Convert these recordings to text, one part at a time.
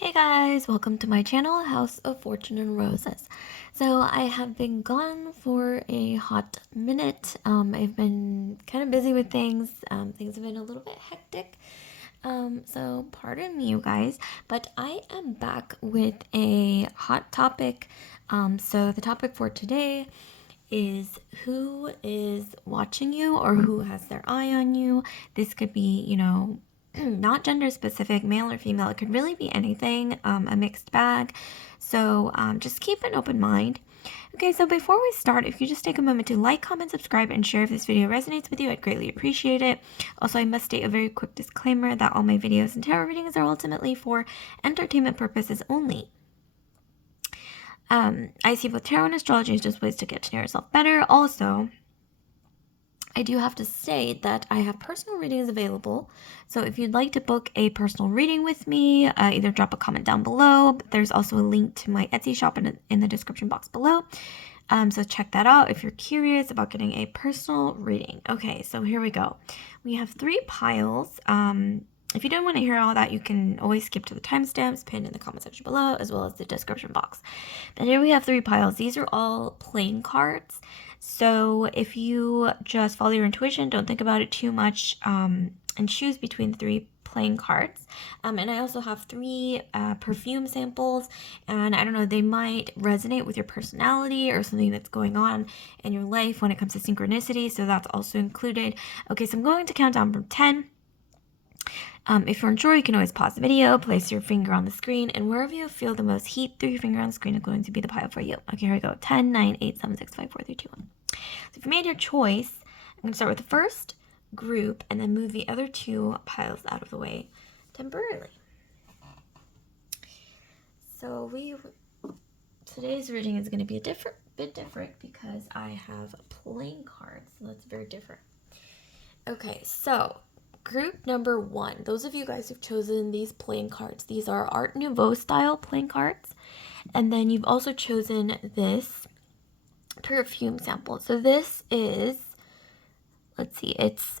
Hey guys, welcome to my channel, House of Fortune and Roses. So I have been gone for a hot minute. I've been kind of busy with things. Things have been a little bit hectic. So pardon me, you guys, but I am back with a hot topic. So the topic for today is who is watching you or who has their eye on you. This could be, not gender specific, male or female. It could really be anything, a mixed bag. So just keep an open mind. Okay, so before we start, if you just take a moment to like, comment, subscribe, and share if this video resonates with you, I'd greatly appreciate it. Also, I must state a very quick disclaimer that all my videos and tarot readings are ultimately for entertainment purposes only. I see both tarot and astrology as just ways to get to know yourself better. Also, I do have to state that I have personal readings available. So if you'd like to book a personal reading with me, either drop a comment down below. There's also a link to my Etsy shop in the description box below. So check that out if you're curious about getting a personal reading. Okay, so here we go. We have 3 piles. If you don't want to hear all that, you can always skip to the timestamps pinned in the comment section below, as well as the description box. But here we have 3 piles. These are all playing cards. So if you just follow your intuition, don't think about it too much, and choose between 3 playing cards. And I also have 3 perfume samples, and I don't know, they might resonate with your personality or something that's going on in your life when it comes to synchronicity, so that's also included. Okay, so I'm going to count down from 10. If you're unsure, you can always pause the video, place your finger on the screen, and wherever you feel the most heat through your finger on the screen is going to be the pile for you. Okay, here we go. 10, 9, 8, 7, 6, 5, 4, 3, 2, 1. So if you made your choice, I'm going to start with the first group and then move the other 2 piles out of the way temporarily. So today's reading is going to be a bit different because I have playing cards, so that's very different. Okay, so group number 1, those of you guys who've chosen these playing cards, these are Art Nouveau style playing cards. And then you've also chosen this perfume sample. So this is, let's see, it's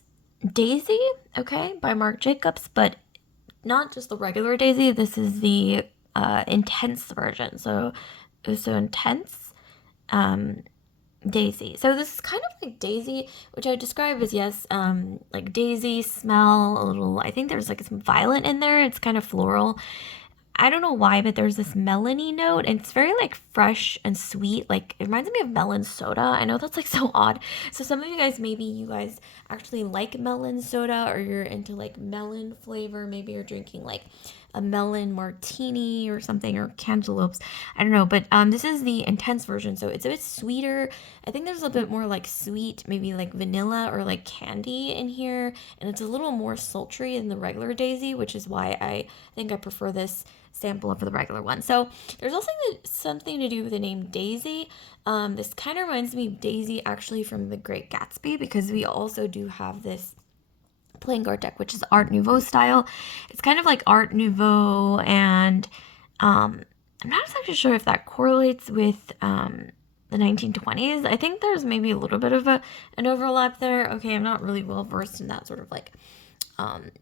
Daisy, okay, by Marc Jacobs, but not just the regular Daisy. This is the intense version. So intense Daisy. So this is kind of like Daisy, which I describe as, yes, like Daisy smell a little, I think there's like some violet in there. It's kind of floral. I don't know why, but there's this melony note, and it's very like fresh and sweet. Like it reminds me of melon soda. I know that's like so odd. So some of you guys, maybe you guys actually like melon soda, or you're into like melon flavor. Maybe you're drinking like a melon martini or something, or cantaloupes. I don't know, but this is the intense version, so it's a bit sweeter. I think there's a bit more like sweet, maybe like vanilla or like candy in here, and it's a little more sultry than the regular Daisy, which is why I think I prefer this sample over the regular one. So there's also something to do with the name Daisy. This kind of reminds me of Daisy actually from The Great Gatsby, because we also do have this playing card deck, which is Art Nouveau style. It's kind of like Art Nouveau, and I'm not exactly sure if that correlates with the 1920s. I think there's maybe a little bit of an overlap there. Okay, I'm not really well versed in that sort of like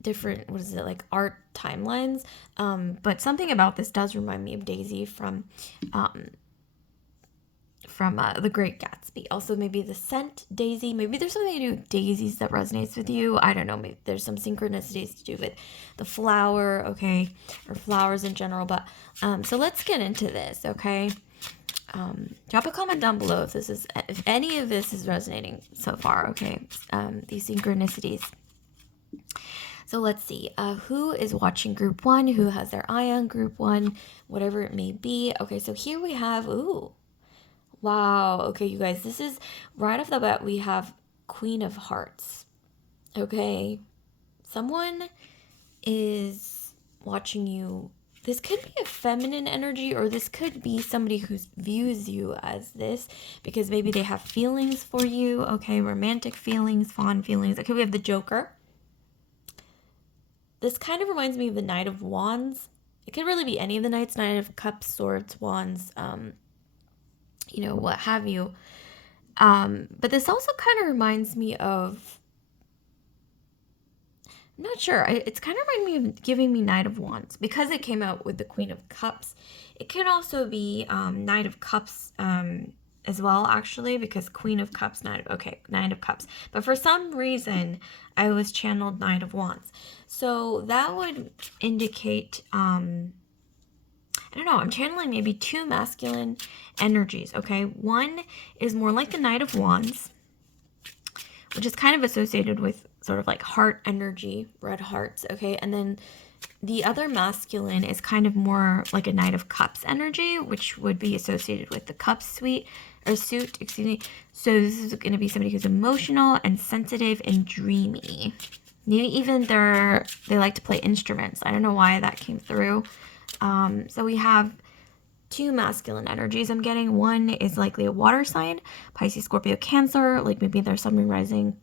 different, what is it, like art timelines, but something about this does remind me of Daisy from The Great Gatsby. Also, maybe the scent Daisy, maybe there's something to do with daisies that resonates with you. I don't know, maybe there's some synchronicities to do with the flower, okay, or flowers in general. But so let's get into this, okay. Drop a comment down below if any of this is resonating so far, okay. These synchronicities. So let's see, who is watching group 1, who has their eye on group 1, whatever it may be. Okay, so here we have, ooh, wow, okay, you guys, this is, right off the bat, we have Queen of Hearts, okay? Someone is watching you. This could be a feminine energy, or this could be somebody who views you as this, because maybe they have feelings for you, okay, romantic feelings, fond feelings. Okay, we have the Joker. This kind of reminds me of the Knight of Wands. It could really be any of the Knights, Knight of Cups, Swords, Wands, what have you. But this also kind of reminds me of, I'm not sure. It's kind of reminding me of giving me Knight of Wands because it came out with the Queen of Cups. It could also be Knight of Cups as well, actually, because Queen of Cups, Knight of Cups. But for some reason, I was channeled Knight of Wands. So that would indicate, I don't know, I'm channeling maybe two masculine energies, okay? One is more like the Knight of Wands, which is kind of associated with sort of like heart energy, red hearts, okay? And then the other masculine is kind of more like a Knight of Cups energy, which would be associated with the Cups suite or suit, excuse me. So this is going to be somebody who's emotional and sensitive and dreamy. Maybe even they like to play instruments. I don't know why that came through. So we have two masculine energies I'm getting. One is likely a water sign, Pisces, Scorpio, Cancer, like maybe their sun, moon, rising,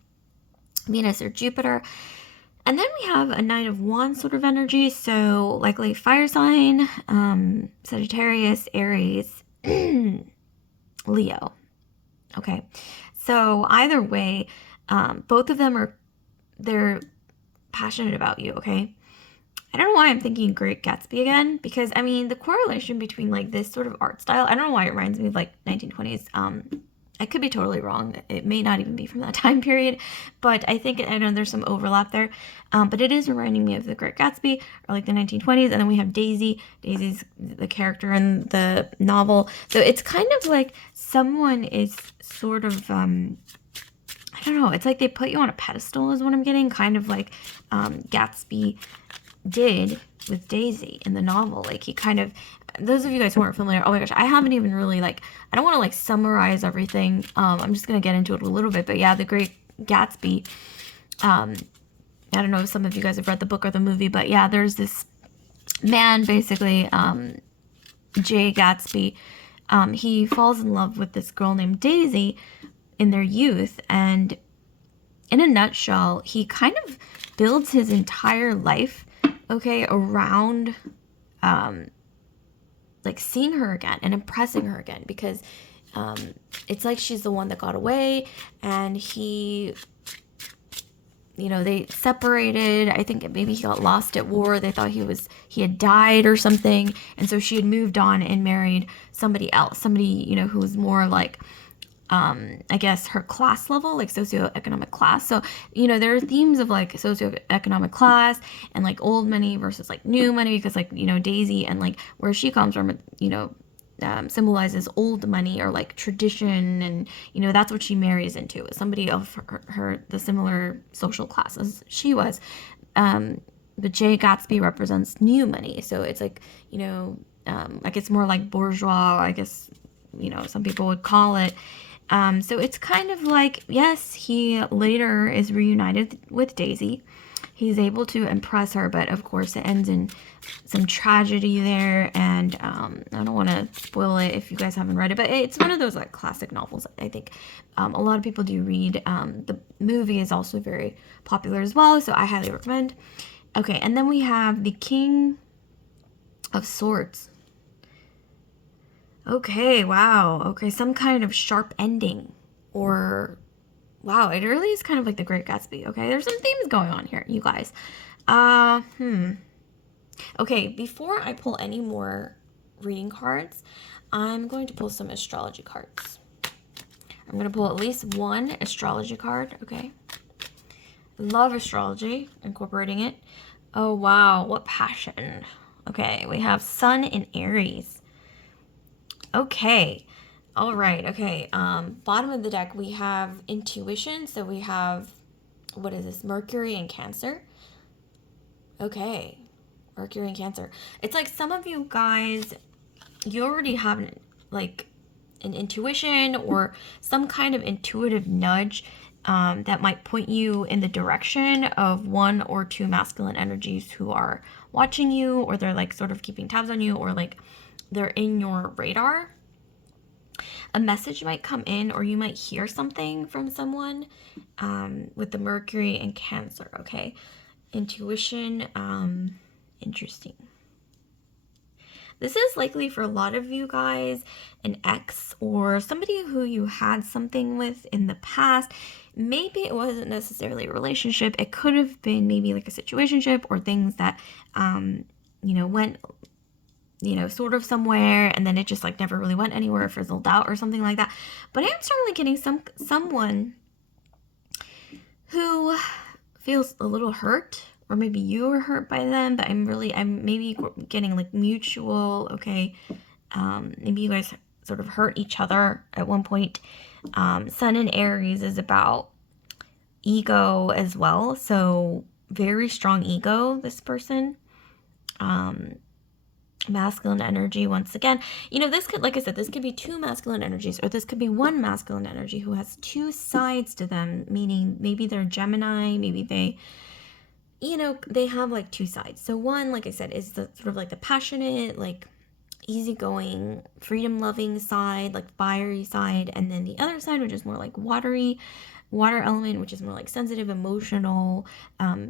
Venus or Jupiter. And then we have a Knight of Wands sort of energy, so likely fire sign, Sagittarius, Aries, Leo. Okay, so either way, both of them they're passionate about you, okay? I don't know why I'm thinking Great Gatsby again, because, I mean, the correlation between, like, this sort of art style, I don't know why it reminds me of, like, 1920s. I could be totally wrong. It may not even be from that time period, but I know there's some overlap there. But it is reminding me of the Great Gatsby, or, like, the 1920s, and then we have Daisy. Daisy's the character in the novel. So it's kind of like someone is sort of, I don't know, it's like they put you on a pedestal is what I'm getting, kind of like Gatsby did with Daisy in the novel. Like, he kind of, those of you guys who aren't familiar, oh my gosh, I haven't even really, like, I don't want to, like, summarize everything. I'm just gonna get into it a little bit, but yeah, the Great Gatsby, I don't know if some of you guys have read the book or the movie, but yeah, there's this man, basically, Jay Gatsby. He falls in love with this girl named Daisy in their youth, and in a nutshell, he kind of builds his entire life, okay, around like seeing her again and impressing her again, because it's like she's the one that got away, and he, they separated. I think maybe he got lost at war. They thought he had died or something, and so she had moved on and married somebody else, somebody who was more like, I guess, her class level, like socioeconomic class. So, there are themes of like socioeconomic class and like old money versus like new money, because like, Daisy and like where she comes from, symbolizes old money or like tradition. And, that's what she marries into, somebody of the similar social class as she was. But Jay Gatsby represents new money. So it's like, like it's more like bourgeois, I guess, some people would call it. So it's kind of like, yes, he later is reunited with Daisy. He's able to impress her, but of course it ends in some tragedy there. And I don't want to spoil it if you guys haven't read it, but it's one of those like classic novels. I think a lot of people do read. The movie is also very popular as well, so I highly recommend. Okay, and then we have the King of Swords. Okay, wow. Okay, some kind of sharp ending. Or, wow, it really is kind of like the Great Gatsby. Okay, there's some themes going on here, you guys. Okay, before I pull any more reading cards, I'm going to pull some astrology cards. I'm going to pull at least one astrology card, okay? Love astrology, incorporating it. Oh, wow, what passion. Okay, we have Sun in Aries. Okay. All right. Okay. Bottom of the deck, we have intuition. So we have, what is this? Mercury and Cancer. Okay. Mercury and Cancer. It's like some of you guys, you already have an intuition or some kind of intuitive nudge that might point you in the direction of one or two masculine energies who are watching you, or they're like sort of keeping tabs on you, or like they're in your radar. A message might come in, or you might hear something from someone with the Mercury and Cancer, okay? Intuition, interesting. This is likely for a lot of you guys an ex or somebody who you had something with in the past. maybe it wasn't necessarily a relationship. It could have been maybe like a situationship or things that, went, sort of somewhere, and then it just like never really went anywhere, fizzled out or something like that. But I am certainly getting someone who feels a little hurt, or maybe you were hurt by them, but I'm maybe getting like mutual, okay, maybe you guys sort of hurt each other at one point. Sun in Aries is about ego as well, so very strong ego, this person. Masculine energy, once again, this could, like I said, this could be two masculine energies, or this could be one masculine energy who has two sides to them, meaning maybe they're Gemini, maybe they have like two sides. So one, like I said, is the sort of like the passionate, like easygoing, freedom loving side, like fiery side, and then the other side, which is more like water element, which is more like sensitive, emotional,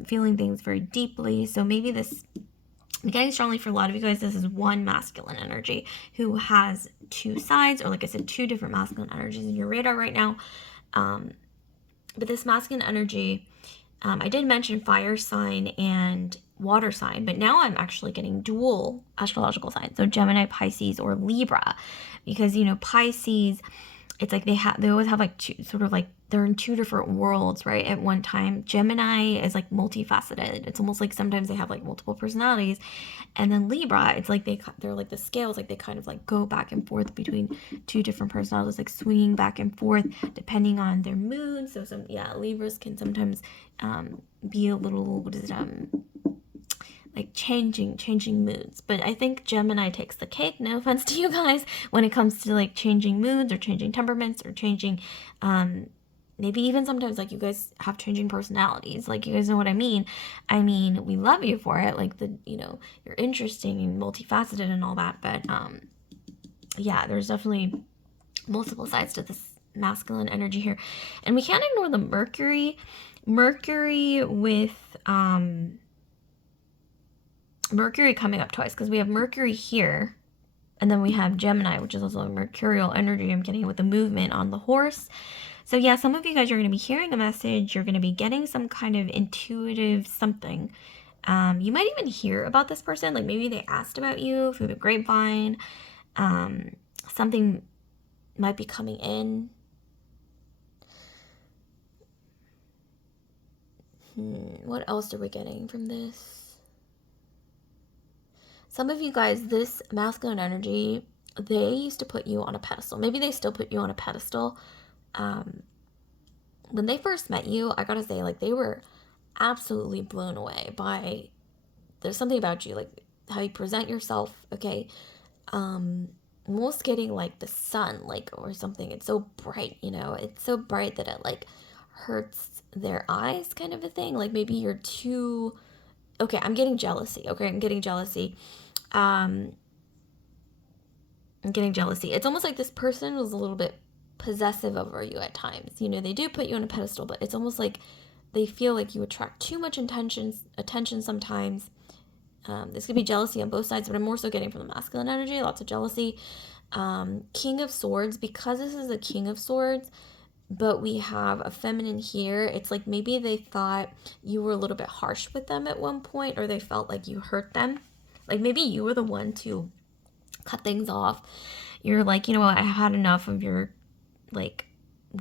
feeling things very deeply. So maybe this, I'm getting strongly for a lot of you guys, this is one masculine energy who has two sides, or like I said, two different masculine energies in your radar right now. But this masculine energy, I did mention fire sign and water sign, but now I'm actually getting dual astrological signs. So Gemini, Pisces, or Libra, because, Pisces, it's like they always have like two, sort of like they're in two different worlds, right? At one time, Gemini is like multifaceted. It's almost like sometimes they have like multiple personalities, and then Libra, it's like they're like the scales, like they kind of like go back and forth between two different personalities, like swinging back and forth depending on their mood. So Libras can sometimes be a little like changing moods. But I think Gemini takes the cake, no offense to you guys, when it comes to like changing moods or changing temperaments or changing maybe even sometimes like you guys have changing personalities. Like, you guys know what I mean. We love you for it, like you're interesting and multifaceted and all that, but there's definitely multiple sides to this masculine energy here. And we can't ignore the Mercury with Mercury coming up twice, because we have Mercury here, and then we have Gemini, which is also a mercurial energy. I'm getting it with the movement on the horse. So yeah, some of you guys are going to be hearing a message. You're going to be getting some kind of intuitive something. You might even hear about this person. Like maybe they asked about you through the grapevine. Something might be coming in. What else are we getting from this? Some of you guys, this masculine energy, they used to put you on a pedestal. Maybe they still put you on a pedestal. When they first met you, I gotta say, like, they were absolutely blown away by, there's something about you, like how you present yourself, okay? Almost getting like the sun, like, or something. It's so bright, it's so bright that it like hurts their eyes, kind of a thing. Like maybe you're too, okay, I'm getting jealousy. I'm getting jealousy. It's almost like this person was a little bit possessive over you at times. They do put you on a pedestal, but it's almost like they feel like you attract too much attention sometimes. This could be jealousy on both sides, but I'm more so getting from the masculine energy, lots of jealousy. King of Swords, because this is a King of Swords, but we have a feminine here, it's like maybe they thought you were a little bit harsh with them at one point, or they felt like you hurt them. Like maybe you were the one to cut things off. You're like, I had enough of your like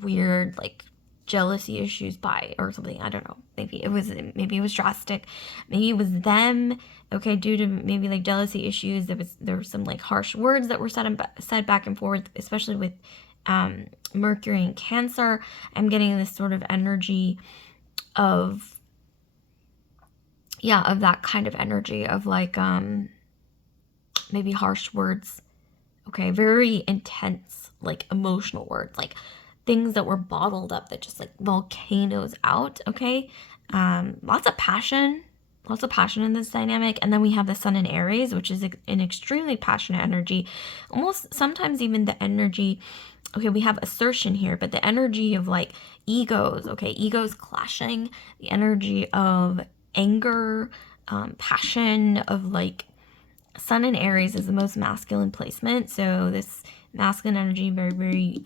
weird like jealousy issues or something. I don't know. Maybe it was drastic. Maybe it was them. Okay, due to maybe like jealousy issues, there were some like harsh words that were said back and forth, especially with Mercury and Cancer. I'm getting this sort of energy of that kind of energy of like maybe harsh words. Okay, very intense, like emotional words, like things that were bottled up that just like volcanoes out. Okay, lots of passion in this dynamic. And then we have the Sun in Aries, which is an extremely passionate energy, almost sometimes even the energy, okay, we have assertion here, but the energy of like egos clashing, the energy of anger, passion, of like Sun in Aries is the most masculine placement. So this masculine energy, very, very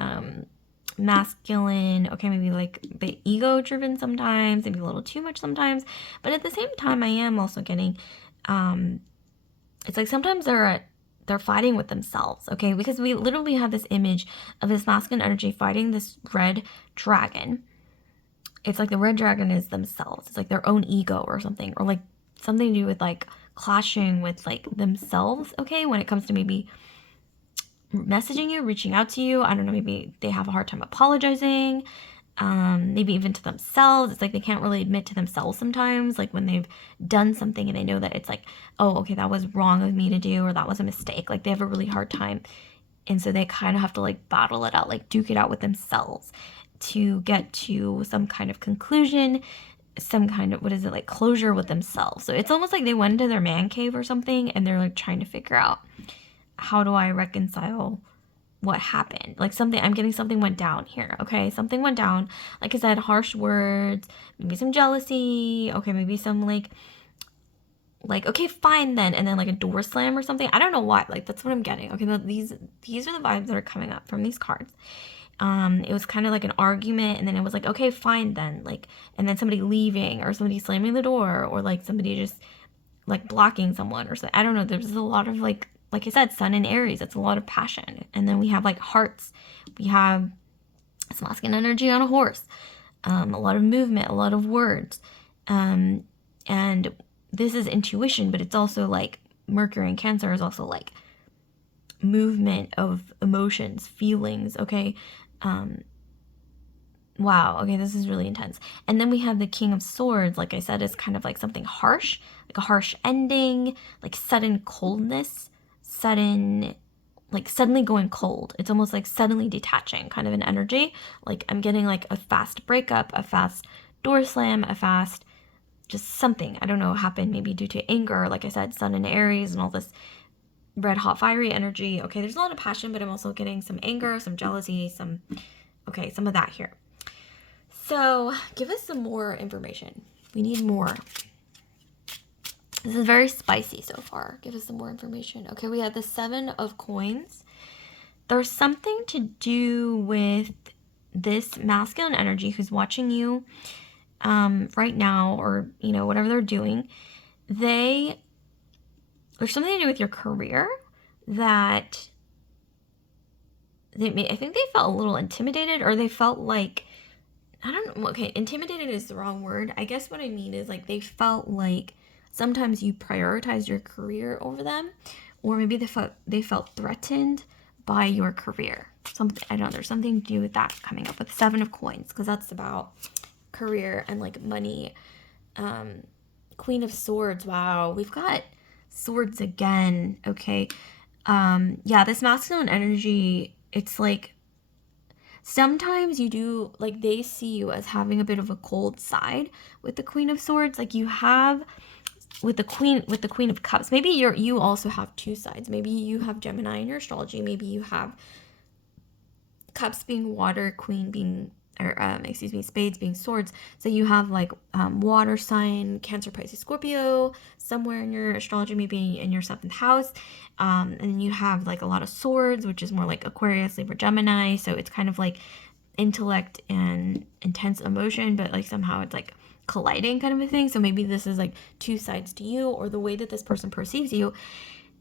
masculine, okay, maybe like the ego driven sometimes, maybe a little too much sometimes. But at the same time, I am also getting, it's like sometimes they're fighting with themselves, okay? Because we literally have this image of this masculine energy fighting this red dragon. It's like the red dragon is themselves. It's like their own ego or something, or like something to do with like clashing with like themselves, okay? When it comes to maybe messaging you, reaching out to you. I don't know, maybe they have a hard time apologizing, maybe even to themselves. It's like they can't really admit to themselves sometimes, like when they've done something and they know that it's like, oh, okay, that was wrong of me to do, or that was a mistake. Like they have a really hard time. And so they kind of have to like battle it out, like duke it out with themselves to get to some kind of conclusion, some kind of, what is it, like closure with themselves. So it's almost like they went into their man cave or something and they're like trying to figure out, how do I reconcile what happened? Like something, I'm getting something went down here, okay? Something went down. Like I said, harsh words, maybe some jealousy, okay, maybe some okay, fine then, and then like a door slam or something. I don't know why. Like that's what I'm getting. Okay, these are the vibes that are coming up from these cards. It was kind of like an argument, and then it was like, okay, fine then, like, and then somebody leaving, or somebody slamming the door, or like somebody just like blocking someone or something. I don't know. There's a lot of like I said, Sun in Aries. It's a lot of passion, and then we have like hearts. We have this masculine energy on a horse. A lot of movement, a lot of words, and this is intuition, but it's also like Mercury and Cancer is also like movement of emotions, feelings, okay? Wow, okay, this is really intense. And then we have the King of Swords, like I said, is kind of like something harsh, like a harsh ending, like sudden coldness, like suddenly going cold. It's almost like suddenly detaching kind of an energy. Like I'm getting like a fast breakup, a fast door slam, a fast just something, I don't know, happened maybe due to anger, like I said, Sun in Aries and all this red hot fiery energy. Okay, there's a lot of passion, but I'm also getting some anger, some jealousy, some of that here. So give us some more information. We need more. This is very spicy so far. Give us some more information. Okay, we have the 7 of Coins. There's something to do with this masculine energy who's watching you right now, or whatever they're doing. There's something to do with your career that I think they felt a little intimidated, or they felt like, I don't know, okay, intimidated is the wrong word. I guess what I mean is like they felt like sometimes you prioritize your career over them, or maybe they felt threatened by your career. Something, I don't know, there's something to do with that coming up with 7 of Coins, because that's about career and like money. Queen of Swords. Wow, we've got swords again. Okay. Yeah, this masculine energy, it's like sometimes you do, like they see you as having a bit of a cold side with the Queen of Swords. Like you have with the Queen of Cups. Maybe you also have two sides. Maybe you have Gemini in your astrology. Maybe you have Cups being water, Queen being, or Spades being swords. So you have like water sign, Cancer, Pisces, Scorpio somewhere in your astrology, maybe in your 7th house. And you have like a lot of swords, which is more like Aquarius, Libra, Gemini. So it's kind of like intellect and intense emotion, but like somehow it's like colliding kind of a thing. So maybe this is like two sides to you, or the way that this person perceives you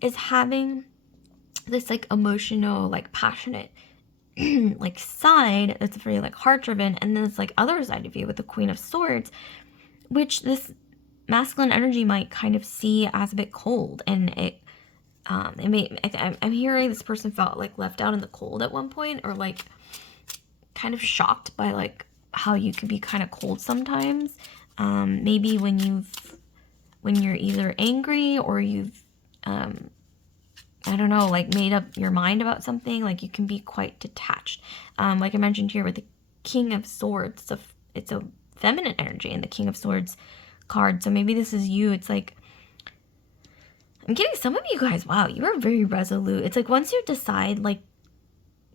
is having this like emotional, like passionate like side that's very like heart driven, and then it's like other side of you with the Queen of Swords, which this masculine energy might kind of see as a bit cold. And I'm hearing this person felt like left out in the cold at one point, or like kind of shocked by like how you could be kind of cold sometimes. Maybe when you're either angry, or you've I don't know, like made up your mind about something, like you can be quite detached. Like I mentioned here with the King of Swords, it's a feminine energy in the King of Swords card. So maybe this is you. It's like, I'm getting some of you guys, wow, you are very resolute. It's like once you decide like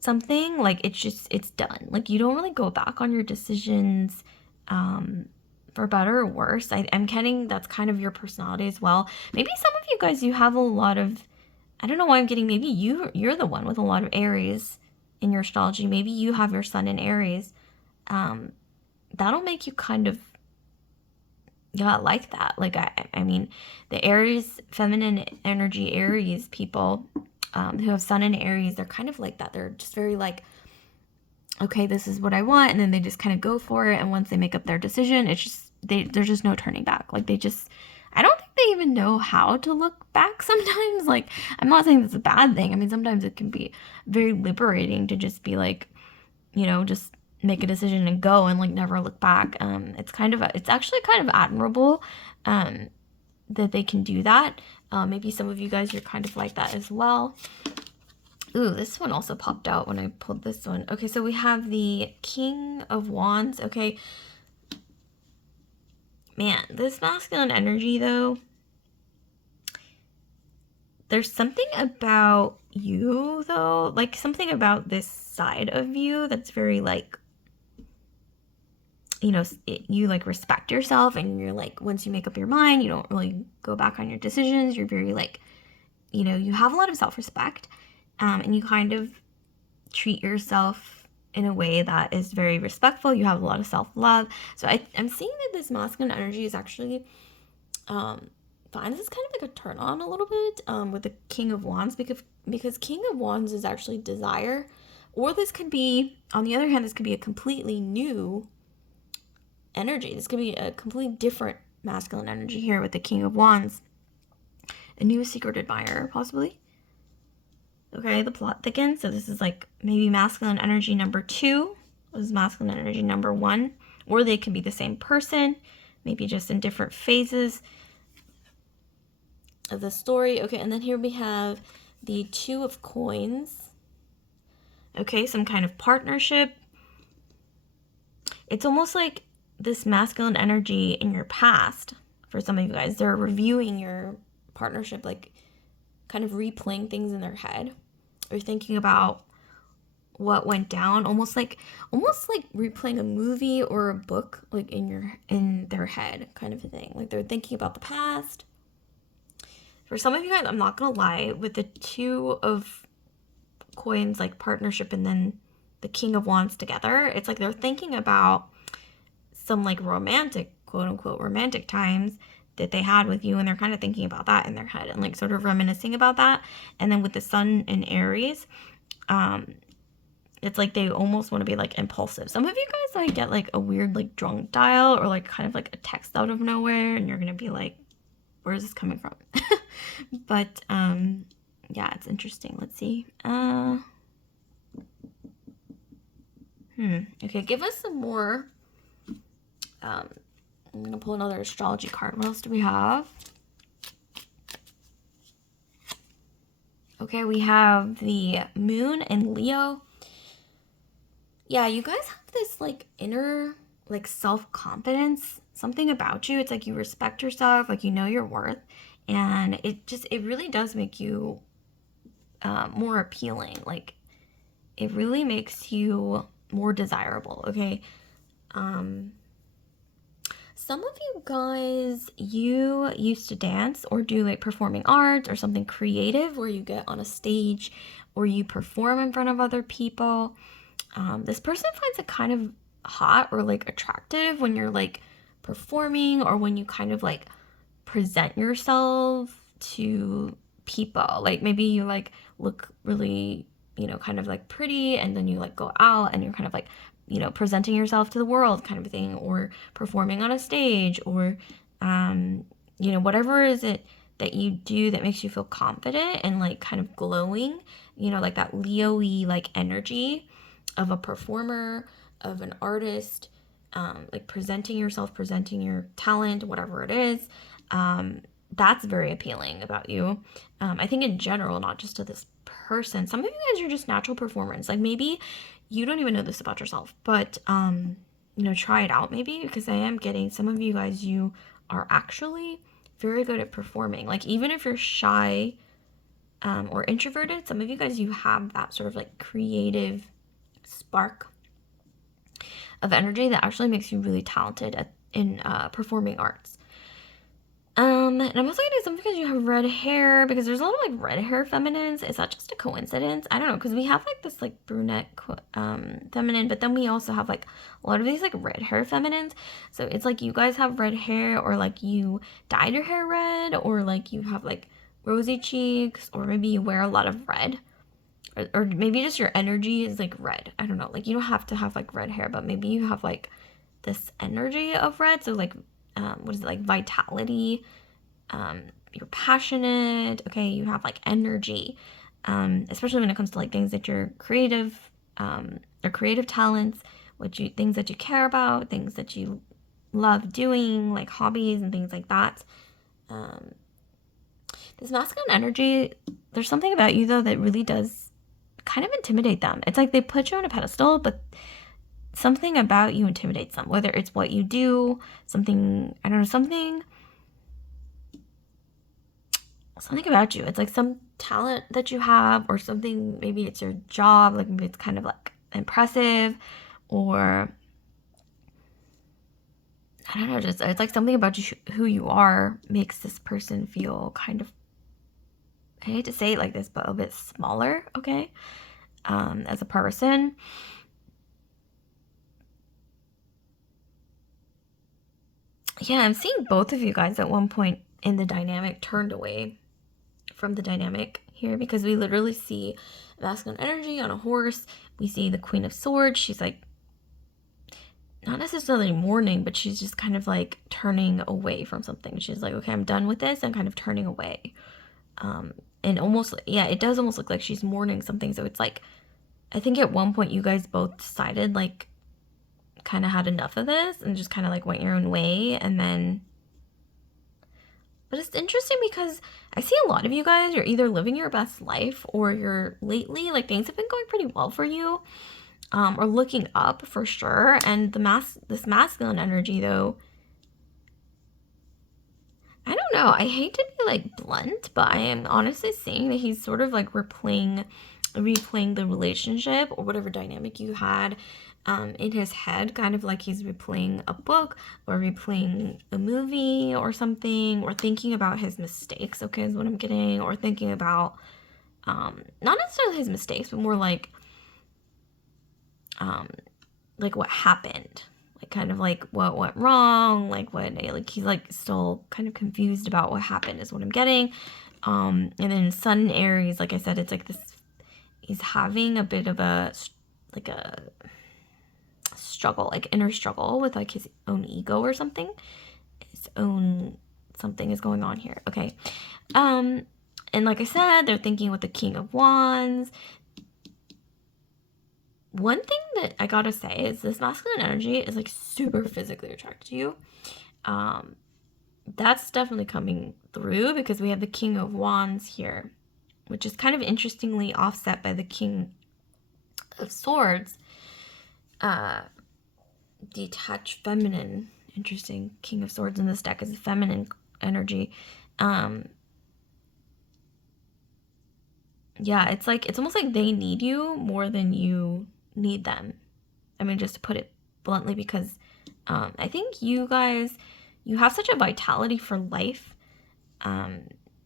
something, like it's done. Like you don't really go back on your decisions, for better or worse. I'm getting that's kind of your personality as well. Maybe some of you guys, you have a lot of, I don't know why I'm getting, maybe you're the one with a lot of Aries in your astrology, maybe you have your sun in Aries, that'll make you kind of, yeah, like that. Like, I mean, the Aries, feminine energy Aries people who have sun in Aries, they're kind of like that. They're just very like, okay, this is what I want. And then they just kind of go for it. And once they make up their decision, it's just, there's just no turning back. Like, they just, I don't think they even know how to look back sometimes. Like, I'm not saying that's a bad thing. I mean, sometimes it can be very liberating to just be like, just make a decision and go and like never look back. It's actually kind of admirable that they can do that. Maybe some of you guys are kind of like that as well. Ooh, this one also popped out when I pulled this one. Okay, so we have the King of Wands. Okay. Man, this masculine energy, though, there's something about you, though, like something about this side of you that's very like, you like respect yourself, and you're like, once you make up your mind, you don't really go back on your decisions. You're very like, you have a lot of self-respect, and you kind of treat yourself in a way that is very respectful. You have a lot of self-love. So I'm seeing that this masculine energy is actually finds this kind of like a turn on a little bit with the King of Wands, because King of Wands is actually desire. Or this could be, on the other hand, this could be a completely new energy. This could be a completely different masculine energy here with the King of Wands. A new secret admirer, possibly. Okay, the plot thickens. So this is like maybe masculine energy number 2. This is masculine energy number 1. Or they could be the same person, maybe just in different phases of the story. Okay, and then here we have the 2 of Coins. Okay, some kind of partnership. It's almost like this masculine energy in your past, for some of you guys, they're reviewing your partnership, like kind of replaying things in their head, or thinking about what went down, almost like replaying a movie or a book, like in their head, kind of a thing. Like they're thinking about the past. For some of you guys, I'm not gonna lie, with the 2 of Coins, like partnership, and then the King of Wands together, it's like they're thinking about some like romantic, quote unquote, romantic times that they had with you, and they're kind of thinking about that in their head and like sort of reminiscing about that. And then with the Sun in Aries, it's like they almost want to be like impulsive. Some of you guys like get like a weird like drunk dial, or like kind of like a text out of nowhere, and you're gonna be like, where is this coming from? But yeah, it's interesting. Let's see. Okay, give us some more. I'm gonna pull another astrology card. What else do we have? Okay, we have the Moon in Leo. Yeah, you guys have this like inner like self-confidence, something about you. It's like you respect yourself, like you know your worth, and it really does make you more appealing. Like it really makes you more desirable. Okay. Some of you guys, you used to dance or do like performing arts or something creative where you get on a stage or you perform in front of other people. This person finds it kind of hot or like attractive when you're like performing, or when you kind of like present yourself to people. Like maybe you like look really, kind of like pretty, and then you like go out and you're kind of like, presenting yourself to the world kind of thing, or performing on a stage, or, whatever is it that you do that makes you feel confident and like kind of glowing, like that Leo-y like energy of a performer, of an artist, like presenting yourself, presenting your talent, whatever it is. That's very appealing about you. I think in general, not just to this person. Some of you guys are just natural performers. Like maybe you don't even know this about yourself, but try it out maybe, because I am getting some of you guys, you are actually very good at performing. Like even if you're shy or introverted, some of you guys, you have that sort of like creative spark of energy that actually makes you really talented in performing arts. And I'm also getting something because you have red hair, because there's a lot of like red hair feminines. Is that just a coincidence? I don't know, because we have like this like brunette feminine, but then we also have like a lot of these like red hair feminines. So it's like you guys have red hair, or like you dyed your hair red, or like you have like rosy cheeks, or maybe you wear a lot of red, or maybe just your energy is like red. I don't know. Like you don't have to have like red hair, but maybe you have like this energy of red. So like, what is it, like vitality? You're passionate. Okay, you have like energy, especially when it comes to like things that you're creative, or creative talents, things that you care about, things that you love doing, like hobbies and things like that. Um, this masculine energy, there's something about you though that really does kind of intimidate them. It's like they put you on a pedestal, but something about you intimidates them, whether it's what you do, something, I don't know, something about you. It's like some talent that you have, or something, maybe it's your job, like maybe it's kind of like impressive, or I don't know, just it's like something about you, who you are, makes this person feel kind of, I hate to say it like this, but a bit smaller, okay? As a person. Yeah, I'm seeing both of you guys at one point in the dynamic turned away from the dynamic here, because we literally see masculine energy on a horse. We see the Queen of Swords. She's like not necessarily mourning, but she's just kind of like turning away from something. She's like, okay, I'm done with this, and kind of turning away. And almost, yeah, it does almost look like she's mourning something. So it's like, I think at one point you guys both decided like kind of had enough of this and just kind of like went your own way. And then, but it's interesting because I see a lot of you guys, you're either living your best life, or you're lately, like things have been going pretty well for you, or looking up for sure. And this masculine energy though, I don't know. I hate to be like blunt, but I am honestly seeing that he's sort of like replaying the relationship or whatever dynamic you had, in his head, kind of like he's replaying a book, or replaying a movie or something, or thinking about his mistakes, okay, is what I'm getting, or thinking about, not necessarily his mistakes, but more um, like what happened, like kind of like what went wrong, like what, like he's like still kind of confused about what happened, is what I'm getting. And then Sun in Aries, like I said, it's like this, he's having a bit of a like a struggle, like inner struggle with like his own ego or something. His own something is going on here. Okay. And like I said, they're thinking with the King of Wands. One thing that I gotta say is this masculine energy is like super physically attracted to you. That's definitely coming through, because we have the King of Wands here, which is kind of interestingly offset by the King of Swords. Detached feminine. Interesting. King of Swords in this deck is a feminine energy. Yeah, it's like, it's almost like they need you more than you need them. I mean, just to put it bluntly, because I think you guys, you have such a vitality for life,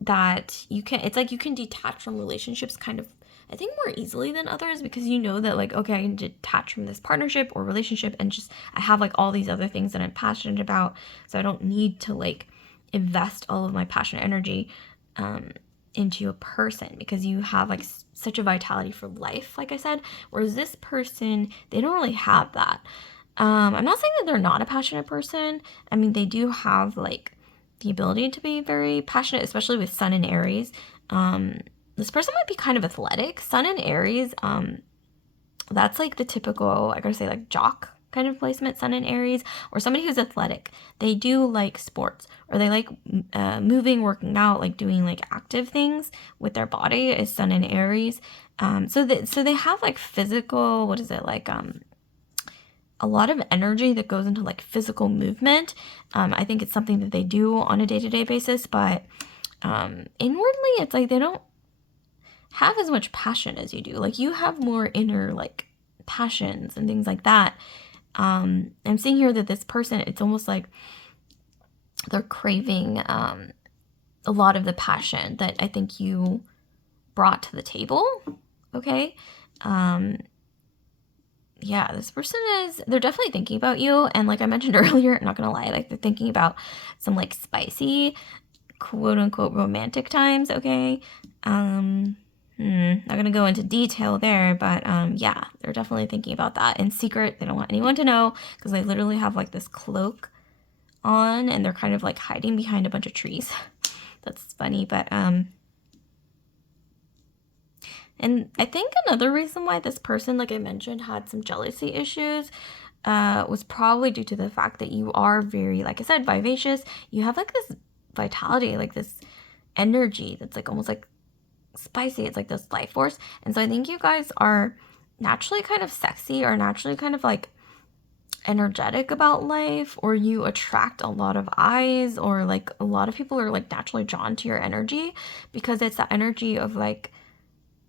that you can, it's like you can detach from relationships kind of, I think, more easily than others, because you know that like, okay, I can detach from this partnership or relationship, and just, I have like all these other things that I'm passionate about, so I don't need to like invest all of my passionate energy into a person, because you have like such a vitality for life, like I said, whereas this person, they don't really have that. I'm not saying that they're not a passionate person. I mean, they do have like the ability to be very passionate, especially with Sun in Aries. This person might be kind of athletic. Sun in Aries, that's like the typical, I gotta say, like jock kind of placement, Sun in Aries, or somebody who's athletic. They do like sports, or they like moving, working out, like doing like active things with their body, is Sun in Aries. So they have like physical, what is it, like a lot of energy that goes into like physical movement. I think it's something that they do on a day-to-day basis, but inwardly it's like they don't have as much passion as you do. Like you have more inner like passions and things like that. I'm seeing here that this person, it's almost like they're craving a lot of the passion that I think you brought to the table. Okay. Yeah, this person they're definitely thinking about you. And like I mentioned earlier, not gonna lie, like they're thinking about some like spicy, quote unquote, romantic times. Okay. Not gonna go into detail there, but yeah, they're definitely thinking about that in secret. They don't want anyone to know because they literally have like this cloak on and they're kind of like hiding behind a bunch of trees. That's funny, but and I think another reason why this person, like I mentioned, had some jealousy issues was probably due to the fact that you are very, like I said, vivacious. You have like this vitality, like this energy that's like almost like spicy. It's like this life force. And so I think you guys are naturally kind of sexy or naturally kind of like energetic about life, or you attract a lot of eyes, or like a lot of people are like naturally drawn to your energy because it's the energy of like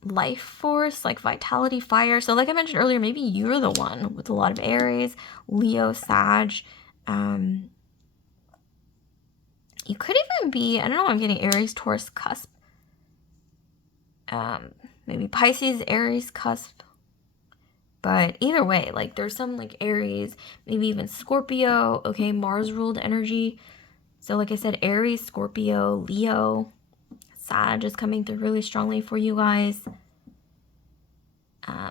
life force, like vitality, fire. So like I mentioned earlier, maybe you're the one with a lot of Aries, Leo, Sag. You could even be, I don't know, I'm getting Aries, Taurus, cusp. Maybe Pisces, Aries, cusp. But either way, like there's some like Aries, maybe even Scorpio. Okay, Mars ruled energy. So like I said, Aries, Scorpio, Leo, Sag is coming through really strongly for you guys.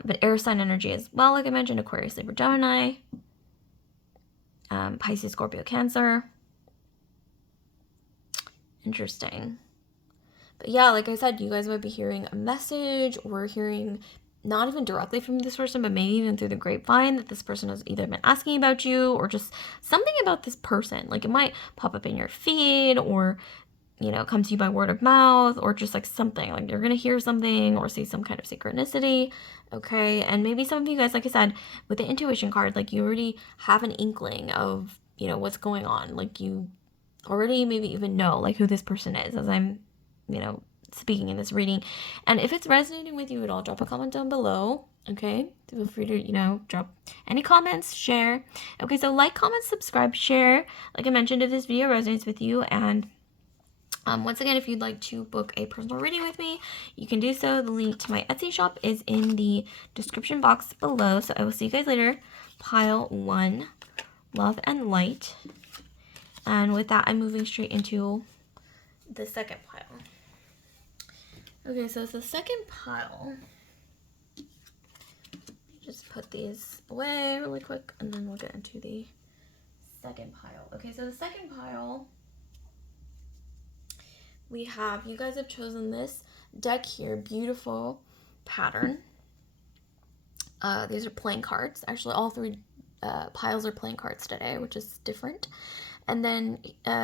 But air sign energy as well, like I mentioned, Aquarius, Libra, Gemini, Pisces, Scorpio, Cancer. Interesting. But yeah, like I said, you guys might be hearing a message or hearing not even directly from this person, but maybe even through the grapevine that this person has either been asking about you or just something about this person. Like it might pop up in your feed or, you know, come to you by word of mouth or just like something. Like you're going to hear something or see some kind of synchronicity. Okay. And maybe some of you guys, like I said, with the intuition card, like you already have an inkling of, you know, what's going on. Like you already maybe even know like who this person is as I'm, you know, speaking in this reading. And if it's resonating with you at all, drop a comment down below. Okay, feel free to, you know, drop any comments, share. Okay, so like, comment, subscribe, share, like I mentioned, if this video resonates with you. And once again, if you'd like to book a personal reading with me, you can do so. The link to my Etsy shop is in the description box below. So I will see you guys later. Pile 1, love and light. And with that, I'm moving straight into the second pile. Okay, so it's the second pile. Just put these away really quick, and then we'll get into the second pile. Okay, so the second pile, we have, you guys have chosen this deck here, beautiful pattern. These are playing cards. Actually, all 3 piles are playing cards today, which is different. And then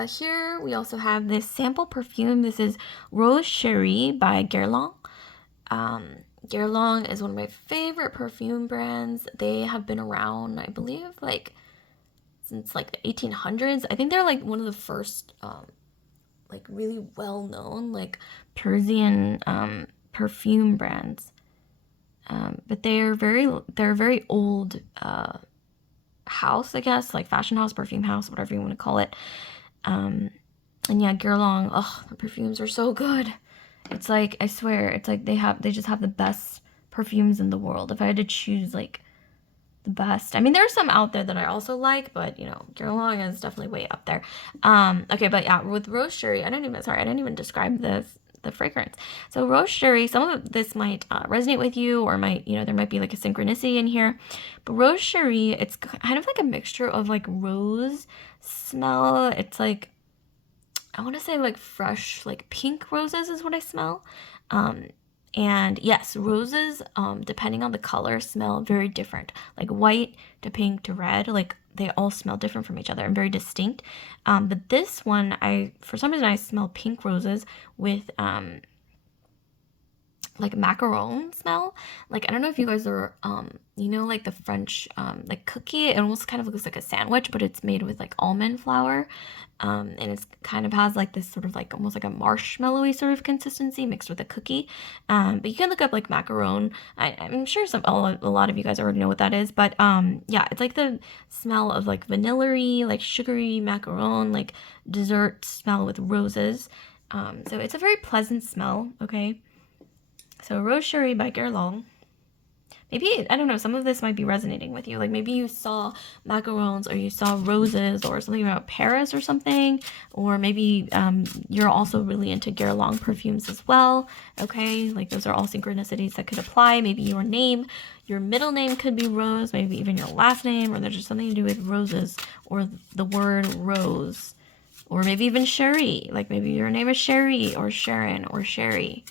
here we also have this sample perfume. This is Rose Cherie by Guerlain. Guerlain is one of my favorite perfume brands. They have been around, I believe, like since like the 1800s. I think they're like one of the first like really well-known like Parisian perfume brands. But they're very old house, I guess, like fashion house, perfume house, whatever you want to call it. And yeah, Guerlain, oh, the perfumes are so good. It's like, I swear, it's like they just have the best perfumes in the world. If I had to choose like the best, I mean, there's some out there that I also like, but you know, Guerlain is definitely way up there. Okay, but yeah, with Rose Cherie, I didn't even describe the fragrance. So Rose Cherie, some of this might resonate with you, or might, you know, there might be like a synchronicity in here. But Rose Cherie, it's kind of like a mixture of like rose smell. It's like, I want to say like fresh, like pink roses is what I smell. And yes, roses, depending on the color, smell very different. Like white to pink to red, like they all smell different from each other and very distinct. But this one, for some reason I smell pink roses with like macaron smell. Like, I don't know if you guys are, you know, like the French, like cookie. It almost kind of looks like a sandwich, but it's made with like almond flour. And it's kind of has like this sort of like almost like a marshmallowy sort of consistency mixed with a cookie. But you can look up like macaron. I'm sure a lot of you guys already know what that is. But yeah, it's like the smell of like vanilla-y, like sugary macaron, like dessert smell with roses. So it's a very pleasant smell. Okay. So Rose Cherie by Guerlain. Maybe, I don't know, some of this might be resonating with you. Like maybe you saw macarons or you saw roses or something about Paris or something. Or maybe you're also really into Guerlain perfumes as well. Okay, like those are all synchronicities that could apply. Maybe your name, your middle name could be Rose. Maybe even your last name, or there's just something to do with roses or the word rose. Or maybe even Cherie. Like maybe your name is Cherie or Sharon or Sherry.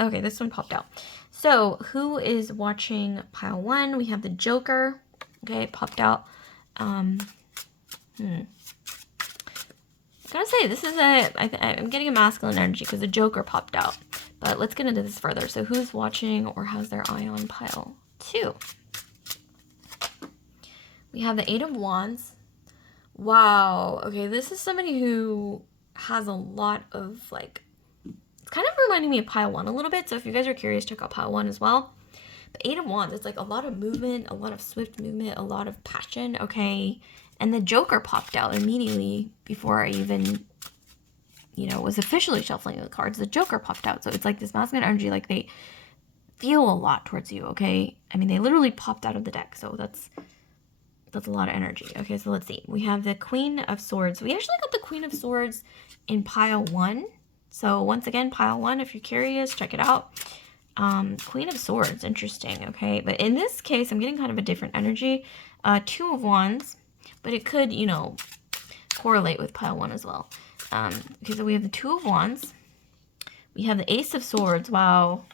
Okay, this one popped out. So, who is watching pile 1? We have the Joker. Okay, it popped out. I gotta say, this is I'm getting a masculine energy because the Joker popped out. But let's get into this further. So, who's watching or has their eye on pile 2? We have the 8 of Wands. Wow. Okay, this is somebody who has a lot of, like, it's kind of reminding me of pile 1 a little bit. So if you guys are curious, check out pile 1 as well. But 8 of Wands, it's like a lot of movement, a lot of swift movement, a lot of passion. Okay. And the Joker popped out immediately before I even, you know, was officially shuffling the cards. The Joker popped out. So it's like this masculine energy, like they feel a lot towards you. Okay. I mean, they literally popped out of the deck. So that's a lot of energy. Okay. So let's see. We have the Queen of Swords. We actually got the Queen of Swords in pile 1. So once again, pile 1, if you're curious, check it out. Queen of Swords, interesting, okay? But in this case, I'm getting kind of a different energy. 2 of Wands, but it could, you know, correlate with pile 1 as well. Okay, so we have the 2 of Wands. We have the Ace of Swords. Wow.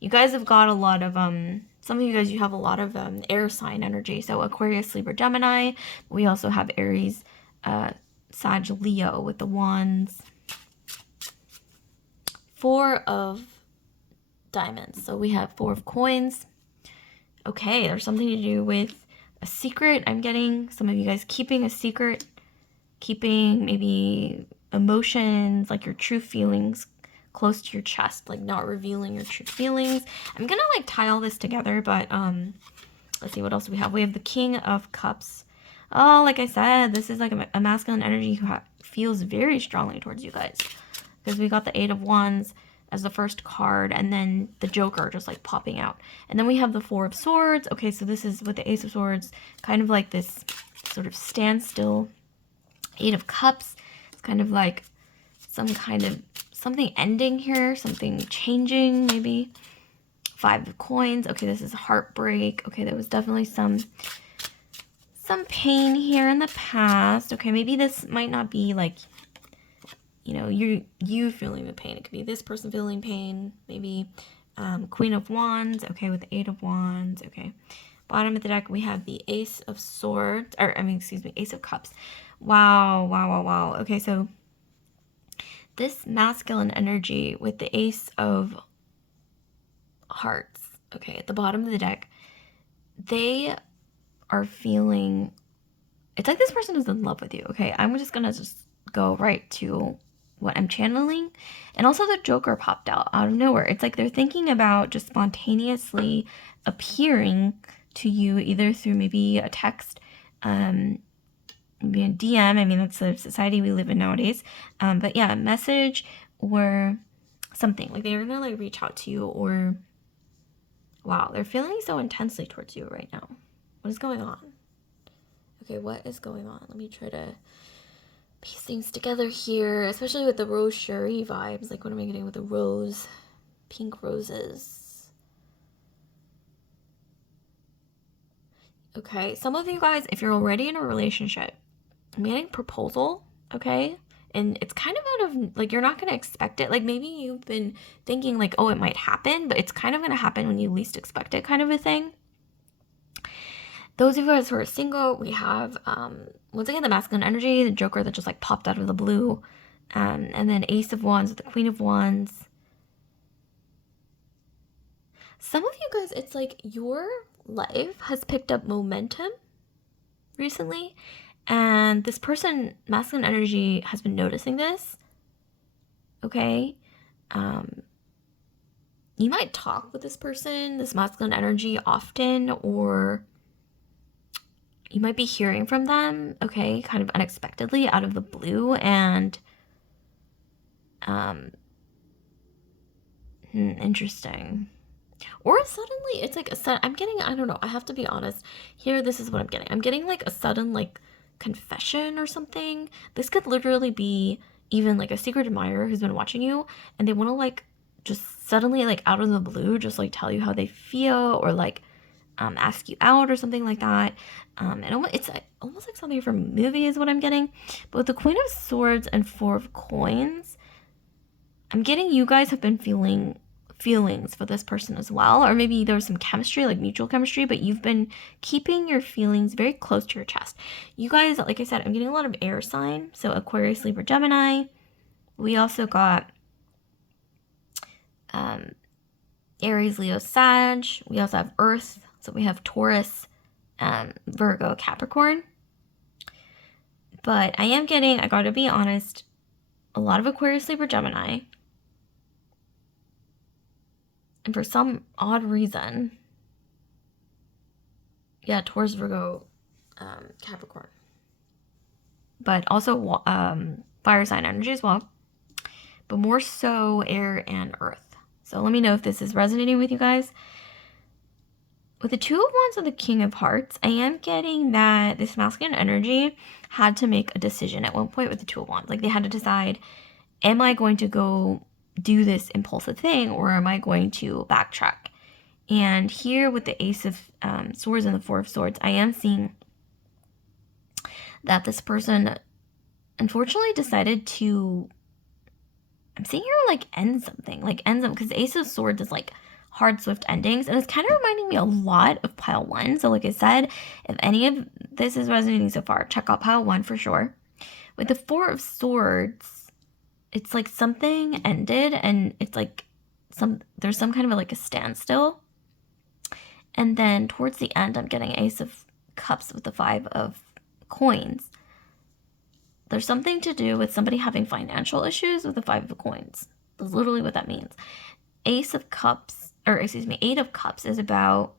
You guys have got a lot of, some of you guys, you have a lot of air sign energy. So Aquarius, Libra, Gemini. We also have Aries, Sag, Leo with the Wands. 4 of Diamonds. So we have 4 of Coins. Okay, there's something to do with a secret. I'm getting some of you guys keeping a secret, keeping maybe emotions, like your true feelings close to your chest, like not revealing your true feelings. I'm gonna like tie all this together, but let's see what else we have. We have the King of Cups. Oh, like I said, this is like a masculine energy who feels very strongly towards you guys. Because we got the 8 of Wands as the first card, and then the Joker just like popping out. And then we have the 4 of Swords. Okay, so this is with the Ace of Swords, kind of like this sort of standstill. 8 of Cups. It's kind of like some kind of something ending here, something changing maybe. 5 of Coins. Okay, this is heartbreak. Okay, there was definitely some pain here in the past. Okay, maybe this might not be like, you know, you feeling the pain. It could be this person feeling pain. Maybe Queen of Wands. Okay, with the 8 of Wands. Okay. Bottom of the deck, we have the Ace of Swords. Or, I mean, excuse me, Ace of Cups. Wow, wow, wow, wow. Okay, so this masculine energy with the Ace of Hearts. Okay, at the bottom of the deck, they are feeling... It's like this person is in love with you. Okay, I'm just going to go right to what I'm channeling. And also the Joker popped out of nowhere. It's like they're thinking about just spontaneously appearing to you either through maybe a text, maybe a DM. I mean, that's the society we live in nowadays. But yeah, a message or something. Like they're gonna like reach out to you, or wow, they're feeling so intensely towards you right now. What is going on? Okay, what is going on? Let me try to piece things together here, especially with the Rose Cherie vibes. Like, what am I getting with the rose? Pink roses. Okay, some of you guys, if you're already in a relationship, I'm getting proposal, okay? And it's kind of out of, like, you're not going to expect it. Like, maybe you've been thinking, like, oh, it might happen, but it's kind of going to happen when you least expect it, kind of a thing. Those of you guys who are single, we have, once again, the masculine energy, the Joker that just, like, popped out of the blue, and then Ace of Wands with the Queen of Wands. Some of you guys, it's like your life has picked up momentum recently, and this person, masculine energy, has been noticing this. Okay, you might talk with this person, this masculine energy, often, or you might be hearing from them, okay, kind of unexpectedly out of the blue, and interesting. Or suddenly, it's like I'm getting, I don't know, I have to be honest. Here, this is what I'm getting. I'm getting like a sudden, like, confession or something. This could literally be even like a secret admirer who's been watching you, and they want to, like, just suddenly, like, out of the blue, just like tell you how they feel, or like ask you out or something like that. And it's almost like something from a movie is what I'm getting. But with the Queen of Swords and Four of Coins, I'm getting you guys have been feeling feelings for this person as well, or maybe there was some chemistry, like mutual chemistry, but you've been keeping your feelings very close to your chest. You guys, like I said, I'm getting a lot of air sign, so Aquarius, Libra, Gemini. We also got Aries, Leo, Sag. We also have Earth, so we have Taurus, Virgo, Capricorn. But I am getting, I gotta be honest, a lot of Aquarius, Libra, Gemini. And for some odd reason, yeah, Taurus, Virgo, Capricorn. But also fire sign energy as well. But more so air and earth. So let me know if this is resonating with you guys. With the Two of Wands and the King of Hearts, I am getting that this masculine energy had to make a decision at one point with the Two of Wands. Like, they had to decide, am I going to go do this impulsive thing, or am I going to backtrack? And here with the Ace of Swords and the Four of Swords, I am seeing that this person unfortunately decided to, I'm seeing here, like, end something, because the Ace of Swords is like hard, swift endings, and it's kind of reminding me a lot of pile 1. So like I said, if any of this is resonating so far, check out pile 1 for sure. With the Four of Swords, it's like something ended, and it's like there's some kind of like a standstill. And then towards the end, I'm getting Ace of Cups with the Five of Coins. There's something to do with somebody having financial issues with the Five of Coins. That's literally what that means. Eight of Cups is about,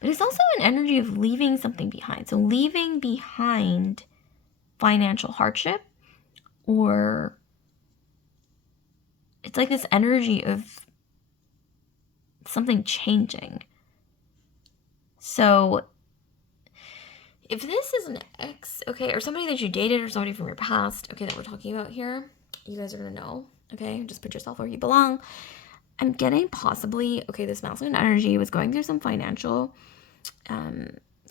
but it's also an energy of leaving something behind. So leaving behind financial hardship, or it's like this energy of something changing. So if this is an ex, okay, or somebody that you dated, or somebody from your past, okay, that we're talking about here, you guys are gonna know, okay? Just put yourself where you belong. I'm getting possibly, okay, this masculine energy was going through some financial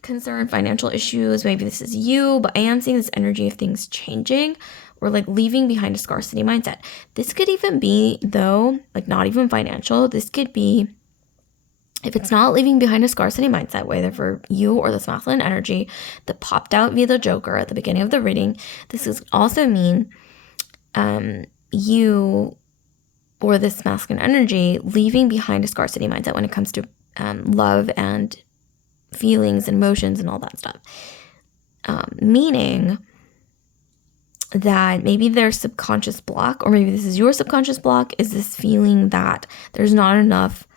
concern, financial issues. Maybe this is you, but I am seeing this energy of things changing, or like leaving behind a scarcity mindset. This could even be, though, like not even financial. This could be, if it's not leaving behind a scarcity mindset, whether for you or this masculine energy that popped out via the Joker at the beginning of the reading, this could also mean you or this masculine energy leaving behind a scarcity mindset when it comes to love and feelings and emotions and all that stuff. Meaning that maybe their subconscious block, or maybe this is your subconscious block, is this feeling that there's not enough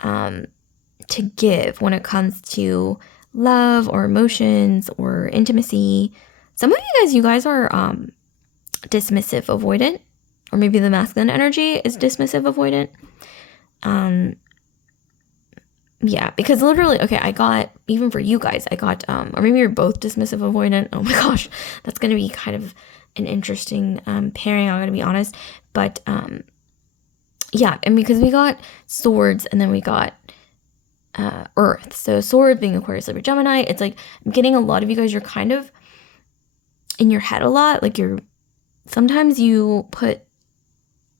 to give when it comes to love or emotions or intimacy. Some of you guys are dismissive avoidant, or maybe the masculine energy is dismissive avoidant. Yeah, because literally, okay, I got, even for you guys, I got, or maybe you're both dismissive avoidant. Oh my gosh, that's going to be kind of an interesting pairing, I'm going to be honest. But yeah, and because we got swords and then we got earth. So sword being Aquarius, Libra, Gemini, it's like I'm getting a lot of you guys, you're kind of in your head a lot. Like sometimes you put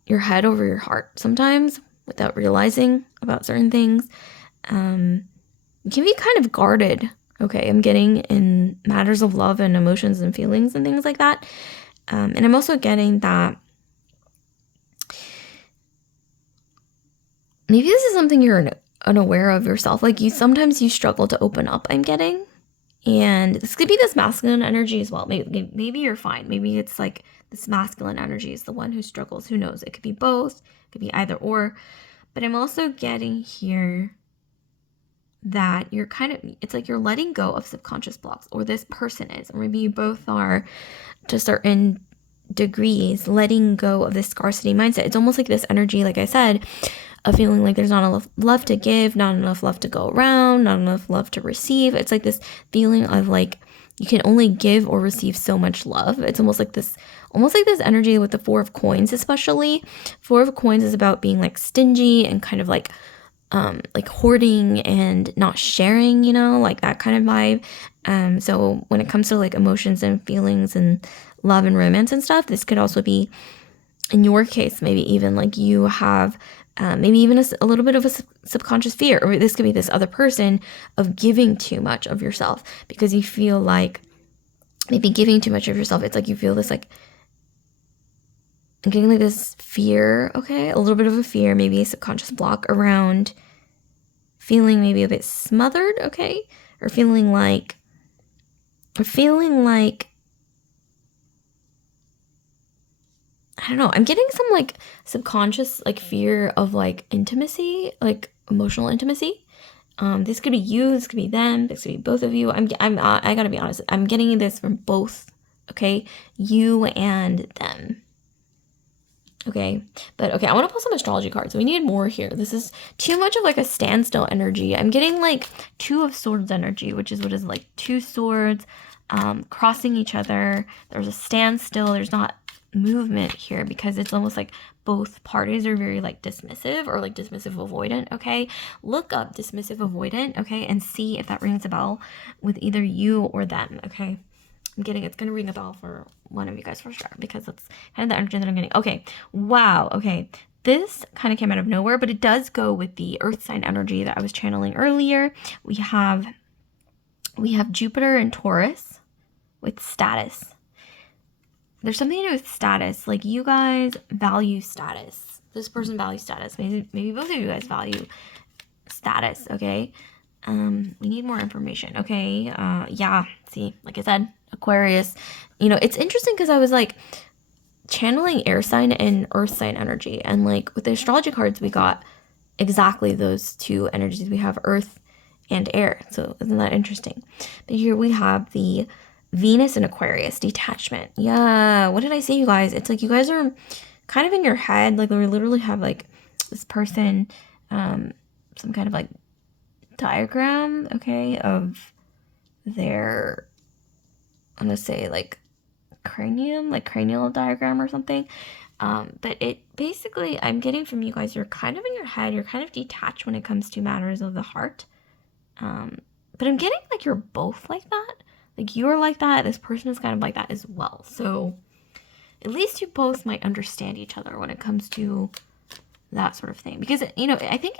your head over your heart sometimes without realizing about certain things. You can be kind of guarded, okay, I'm getting in matters of love and emotions and feelings and things like that. And I'm also getting that maybe this is something you're unaware of yourself. Like sometimes you struggle to open up, I'm getting. And this could be this masculine energy as well. Maybe you're fine. Maybe it's like this masculine energy is the one who struggles. Who knows? It could be both. It could be either or. But I'm also getting here that you're it's like you're letting go of subconscious blocks, or this person is, or maybe you both are to certain degrees letting go of this scarcity mindset. It's almost like this energy, like I said, of feeling like there's not enough love to give, not enough love to go around, not enough love to receive. It's like this feeling of like you can only give or receive so much love. It's almost like this energy with the Four of Coins, especially. Four of Coins is about being like stingy and kind of like hoarding and not sharing, like that kind of vibe. So when it comes to like emotions and feelings and love and romance and stuff, this could also be, in your case, maybe even like you have maybe even a little bit of a subconscious fear, or this could be this other person of giving too much of yourself because you feel like maybe giving too much of yourself. It's like you feel this like I'm getting like this fear, okay? A little bit of a fear, maybe a subconscious block around feeling maybe a bit smothered, okay? Or feeling like I don't know. I'm getting some like subconscious like fear of like intimacy, like emotional intimacy. This could be you, this could be them, this could be both of you. I gotta be honest. I'm getting this from both, okay? You and them. Okay, but okay, I want to pull some astrology cards. We need more here. This is too much of like a standstill energy. I'm getting like Two of Swords energy, which is what is like two swords crossing each other. There's a standstill. There's not movement here because it's almost like both parties are very like dismissive or like dismissive avoidant. Okay, look up dismissive avoidant, okay, and see if that rings a bell with either you or them. Okay, I'm getting it's gonna ring a bell for one of you guys for sure because that's kind of the energy that I'm getting. Okay, wow. Okay, this kind of came out of nowhere, but it does go with the earth sign energy that I was channeling earlier. We have Jupiter and Taurus with status. There's something to do with status. Like you guys value status. This person values status. Maybe both of you guys value status. Okay. We need more information. Okay. Yeah. See, like I said, Aquarius. It's interesting because I was like channeling air sign and earth sign energy, and like with the astrology cards, we got exactly those two energies. We have earth and air. So isn't that interesting? But here we have the Venus and Aquarius, detachment. Yeah, what did I say, you guys? It's like you guys are kind of in your head, like we literally have like this person, some kind of like diagram, okay, of their, I'm gonna say like cranium, like cranial diagram or something. But it basically, I'm getting from you guys, you're kind of in your head, you're kind of detached when it comes to matters of the heart. But I'm getting like you're both like that. Like you're like that, this person is kind of like that as well. So at least you both might understand each other when it comes to that sort of thing. Because, I think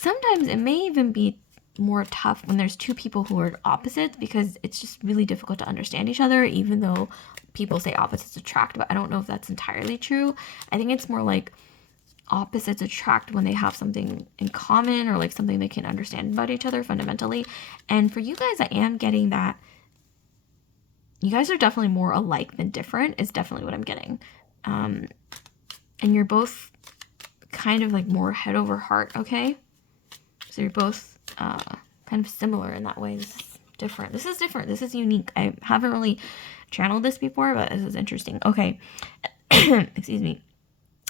sometimes it may even be more tough when there's two people who are opposites, because it's just really difficult to understand each other, even though people say opposites attract, but I don't know if that's entirely true. I think it's more like opposites attract when they have something in common, or like something they can understand about each other fundamentally. And for you guys, I am getting that you guys are definitely more alike than different, is definitely what I'm getting. And you're both kind of like more head over heart, okay? So you're both kind of similar in that way. This is different. This is different. This is unique. I haven't really channeled this before, but this is interesting. Okay. Excuse me.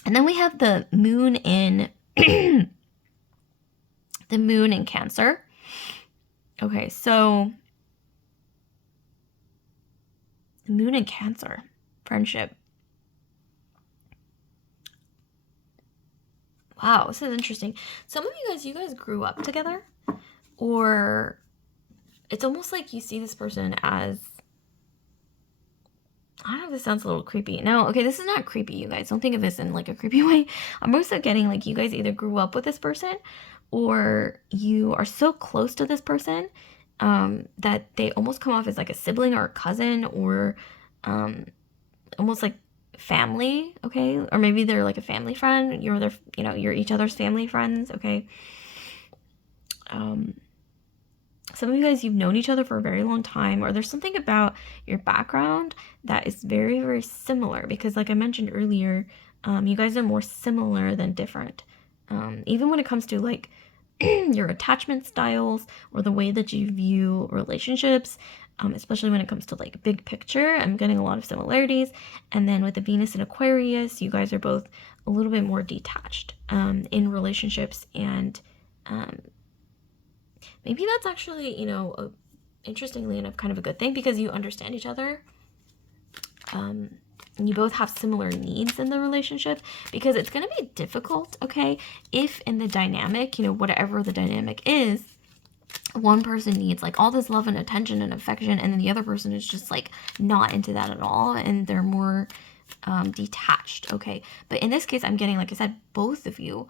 And then we have the moon in the moon in Cancer. Okay, so the moon in Cancer, friendship. Wow, this is interesting. Some of you guys grew up together, or it's almost like you see this person as, I don't know if this sounds a little creepy. No, okay, this is not creepy, you guys. Don't think of this in like a creepy way. I'm also getting like you guys either grew up with this person, or you are so close to this person that they almost come off as like a sibling or a cousin, or almost like family, okay? Or maybe they're like a family friend. You're their, you're each other's family friends, okay? Some of you guys, you've known each other for a very long time, or there's something about your background that is very, very similar, because like I mentioned earlier, you guys are more similar than different. Even when it comes to like your attachment styles or the way that you view relationships, especially when it comes to like big picture, I'm getting a lot of similarities. And then with the Venus and Aquarius, you guys are both a little bit more detached in relationships, and maybe that's actually, interestingly enough, kind of a good thing, because you understand each other. And you both have similar needs in the relationship, because it's going to be difficult, okay, if in the dynamic, whatever the dynamic is, one person needs like all this love and attention and affection, and then the other person is just like not into that at all, and they're more detached, okay? But in this case, I'm getting, like I said, both of you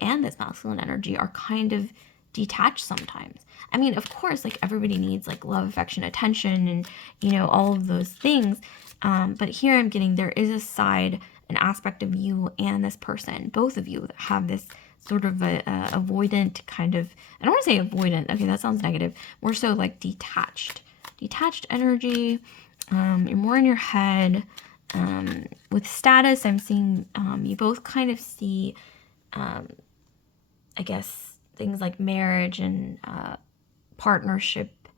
and this masculine energy are kind of detached sometimes. I mean, of course, like everybody needs like love, affection, attention, and all of those things. But here I'm getting there is a side, an aspect of you and this person, both of you, that have this sort of a avoidant kind of, I don't want to say avoidant, okay, that sounds negative, more so like detached energy. You're more in your head. With status, I'm seeing you both kind of see, I guess, things like marriage and partnership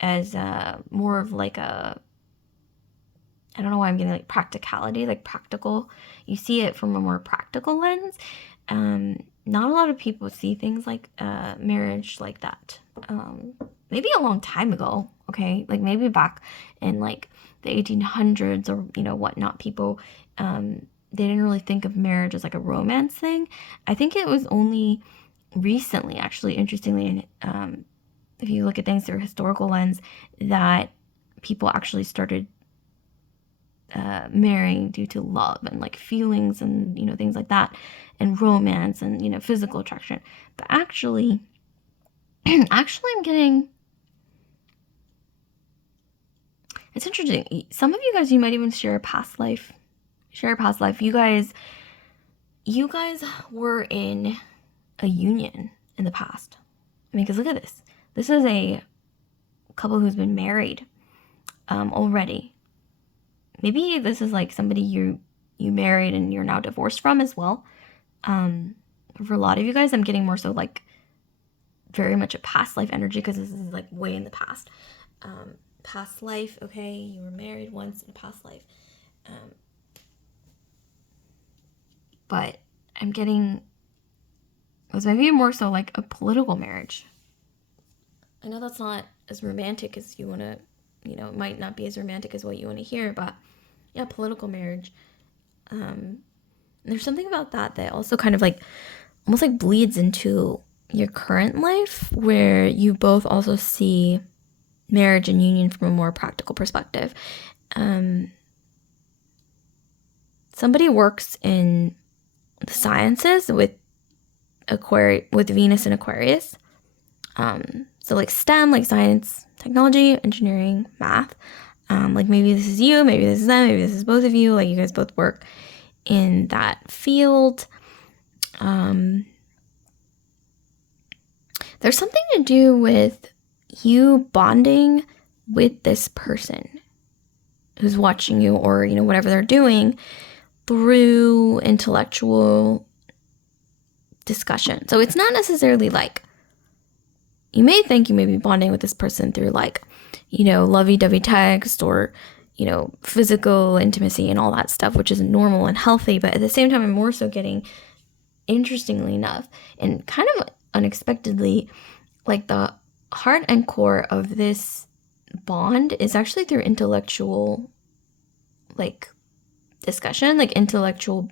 as more of like a, I don't know why I'm getting like practicality, like practical. You see it from a more practical lens. Not a lot of people see things like marriage like that. Maybe a long time ago, okay? Like maybe back in like the 1800s or, whatnot, people, they didn't really think of marriage as like a romance thing. I think it was only recently, actually, interestingly, if you look at things through a historical lens, that people actually started marrying due to love and like feelings and things like that, and romance and physical attraction. But actually I'm getting, it's interesting, some of you guys, you might even share a past life. You guys were in a union in the past. I mean, because look at this. This is a couple who's been married already. Maybe this is like somebody you married and you're now divorced from as well. For a lot of you guys, I'm getting more so like very much a past life energy, because this is like way in the past. Past life, okay, you were married once in a past life. But I'm getting, it was maybe more so like a political marriage. I know that's not as romantic as you want to, it might not be as romantic as what you want to hear, but yeah, political marriage. There's something about that also kind of like almost like bleeds into your current life, where you both also see marriage and union from a more practical perspective. Somebody works in the sciences with Venus and Aquarius. So like STEM, like science, technology, engineering, math. Like maybe this is you, maybe this is them, maybe this is both of you. Like you guys both work in that field. There's something to do with you bonding with this person who's watching you, or whatever they're doing, through intellectual discussion. So it's not necessarily like, you may think you may be bonding with this person through like, lovey-dovey text or, physical intimacy and all that stuff, which is normal and healthy. But at the same time, I'm more so getting, interestingly enough, and kind of unexpectedly, like the heart and core of this bond is actually through intellectual, like, discussion, like intellectual,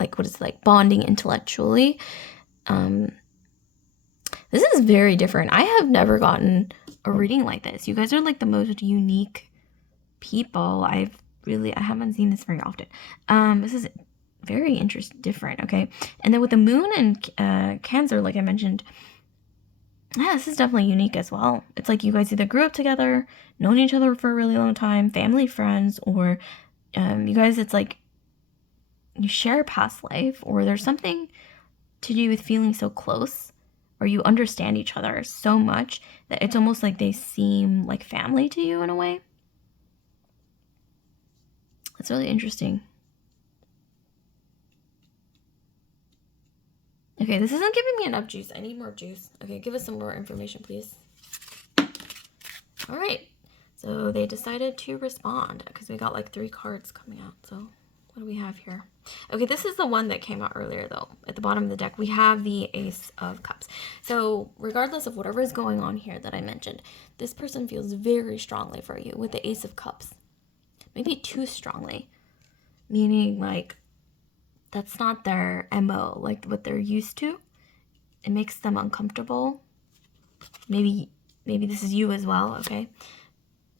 like, what is it, like bonding intellectually. This is very different. I have never gotten a reading like this. You guys are like the most unique people. I haven't seen this very often. This is very different, okay? And then with the moon and Cancer, like I mentioned, yeah, this is definitely unique as well. It's like you guys either grew up together, known each other for a really long time, family, friends, or you guys, it's like you share a past life, or there's something to do with feeling so close, or you understand each other so much that it's almost like they seem like family to you in a way. It's really interesting. Okay, this isn't giving me enough juice. I need more juice. Okay, give us some more information, please. All right. So they decided to respond because we got like 3 cards coming out. So what do we have here? Okay, this is the one that came out earlier, though. At the bottom of the deck, we have the Ace of Cups. So regardless of whatever is going on here that I mentioned, this person feels very strongly for you with the Ace of Cups. Maybe too strongly. Meaning, like, that's not their MO, like what they're used to. It makes them uncomfortable. Maybe this is you as well, okay?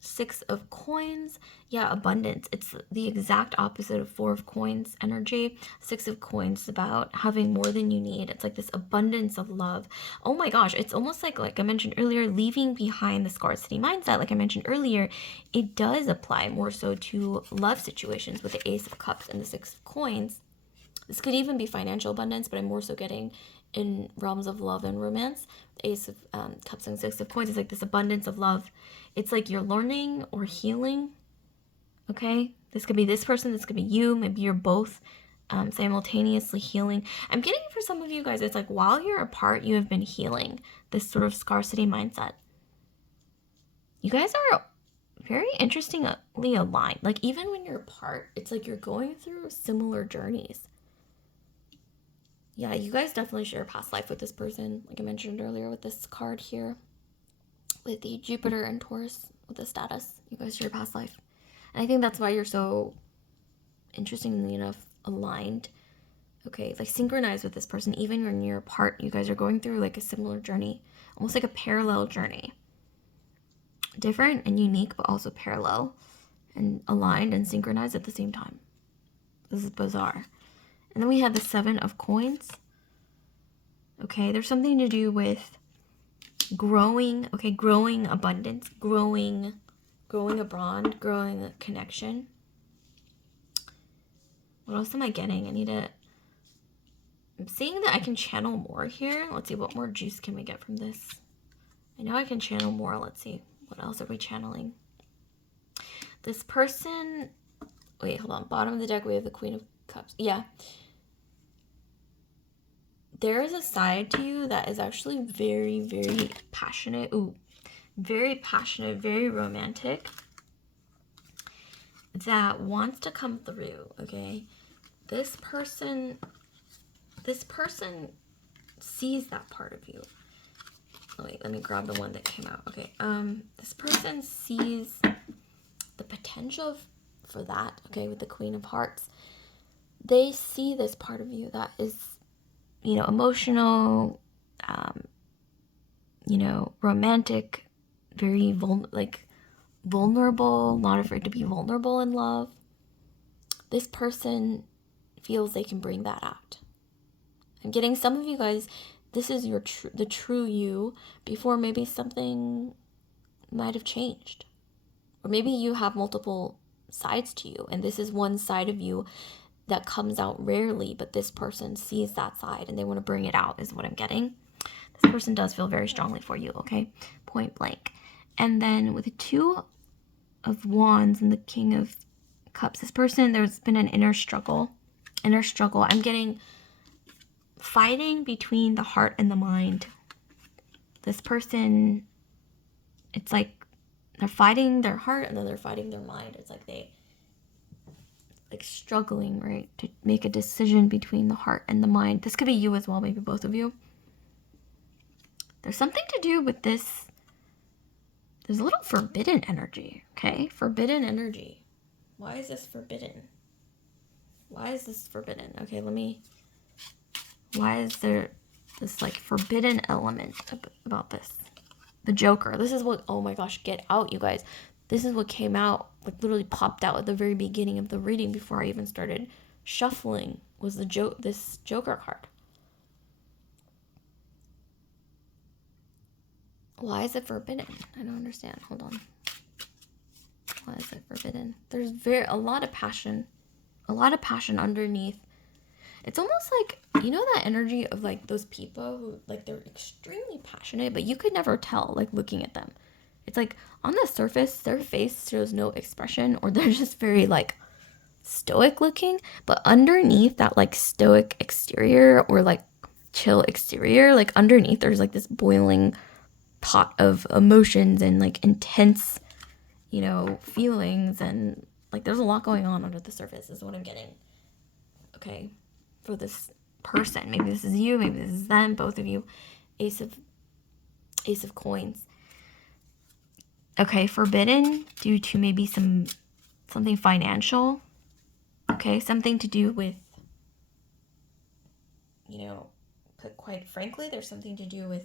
6 of Coins. Yeah, abundance. It's the exact opposite of 4 of Coins energy. 6 of Coins is about having more than you need. It's like this abundance of love. Oh my gosh, it's almost like I mentioned earlier, leaving behind the scarcity mindset. Like I mentioned earlier, it does apply more so to love situations with the Ace of Cups and the 6 of Coins. This could even be financial abundance, but I'm more so getting in realms of love and romance. Ace of Cups and 6 of Coins is like this abundance of love. It's like you're learning or healing, okay? This could be this person, this could be you. Maybe you're both simultaneously healing. I'm getting for some of you guys, it's like while you're apart, you have been healing this sort of scarcity mindset. You guys are very interestingly aligned. Like even when you're apart, it's like you're going through similar journeys. Yeah, you guys definitely share a past life with this person, like I mentioned earlier with this card here. With the Jupiter and Taurus, with the status, you guys share a past life. And I think that's why you're so, interestingly enough, aligned. Okay, like synchronized with this person. Even when you're apart, you guys are going through like a similar journey. Almost like a parallel journey. Different and unique, but also parallel. And aligned and synchronized at the same time. This is bizarre. And then we have the 7 of Coins. Okay, there's something to do with growing, okay, growing abundance, growing a bond, growing a connection. What else am I getting? I'm seeing that I can channel more here. Let's see, what more juice can we get from this? I know I can channel more. Let's see, what else are we channeling? This person, wait, hold on. Bottom of the deck, we have the Queen of Cups. Yeah. There is a side to you that is actually very, very passionate. Ooh, very passionate, very romantic. That wants to come through, okay? This person sees that part of you. Oh, wait, let me grab the one that came out. Okay, this person sees the potential for that, okay, with the Queen of Hearts. They see this part of you that is, emotional, romantic, very vulnerable, not afraid to be vulnerable in love. This person feels they can bring that out. I'm getting some of you guys, this is the true you before maybe something might have changed. Or maybe you have multiple sides to you, and this is one side of you that comes out rarely, but this person sees that side and they want to bring it out, is what I'm getting. This person does feel very strongly for you, okay? Point blank. And then with the 2 of Wands and the King of Cups, this person, there's been an inner struggle. I'm getting fighting between the heart and the mind. This person, it's like they're fighting their heart and then they're fighting their mind. It's like they struggling, right, to make a decision between the heart and the mind. This could be you as well, maybe both of you. There's something to do with this. There's a little forbidden energy, okay? Forbidden energy. Why is this forbidden? Okay, why is there this like forbidden element about this? The Joker. This is what, oh my gosh, get out, you guys. This is what came out, like literally popped out at the very beginning of the reading before I even started shuffling, was this Joker card. Why is it forbidden? I don't understand. Hold on. Why is it forbidden? There's a lot of passion. A lot of passion underneath. It's almost like, you know, that energy of like those people who like they're extremely passionate, but you could never tell like looking at them. It's like on the surface, their face shows no expression, or they're just very like stoic looking, but underneath that like stoic exterior or like chill exterior, like underneath there's like this boiling pot of emotions and like intense, you know, feelings, and like there's a lot going on under the surface is what I'm getting. Okay, for this person, maybe this is you, maybe this is them, both of you. Ace of coins. Okay, forbidden due to maybe something financial. Okay, something to do with, you know, quite frankly, there's something to do with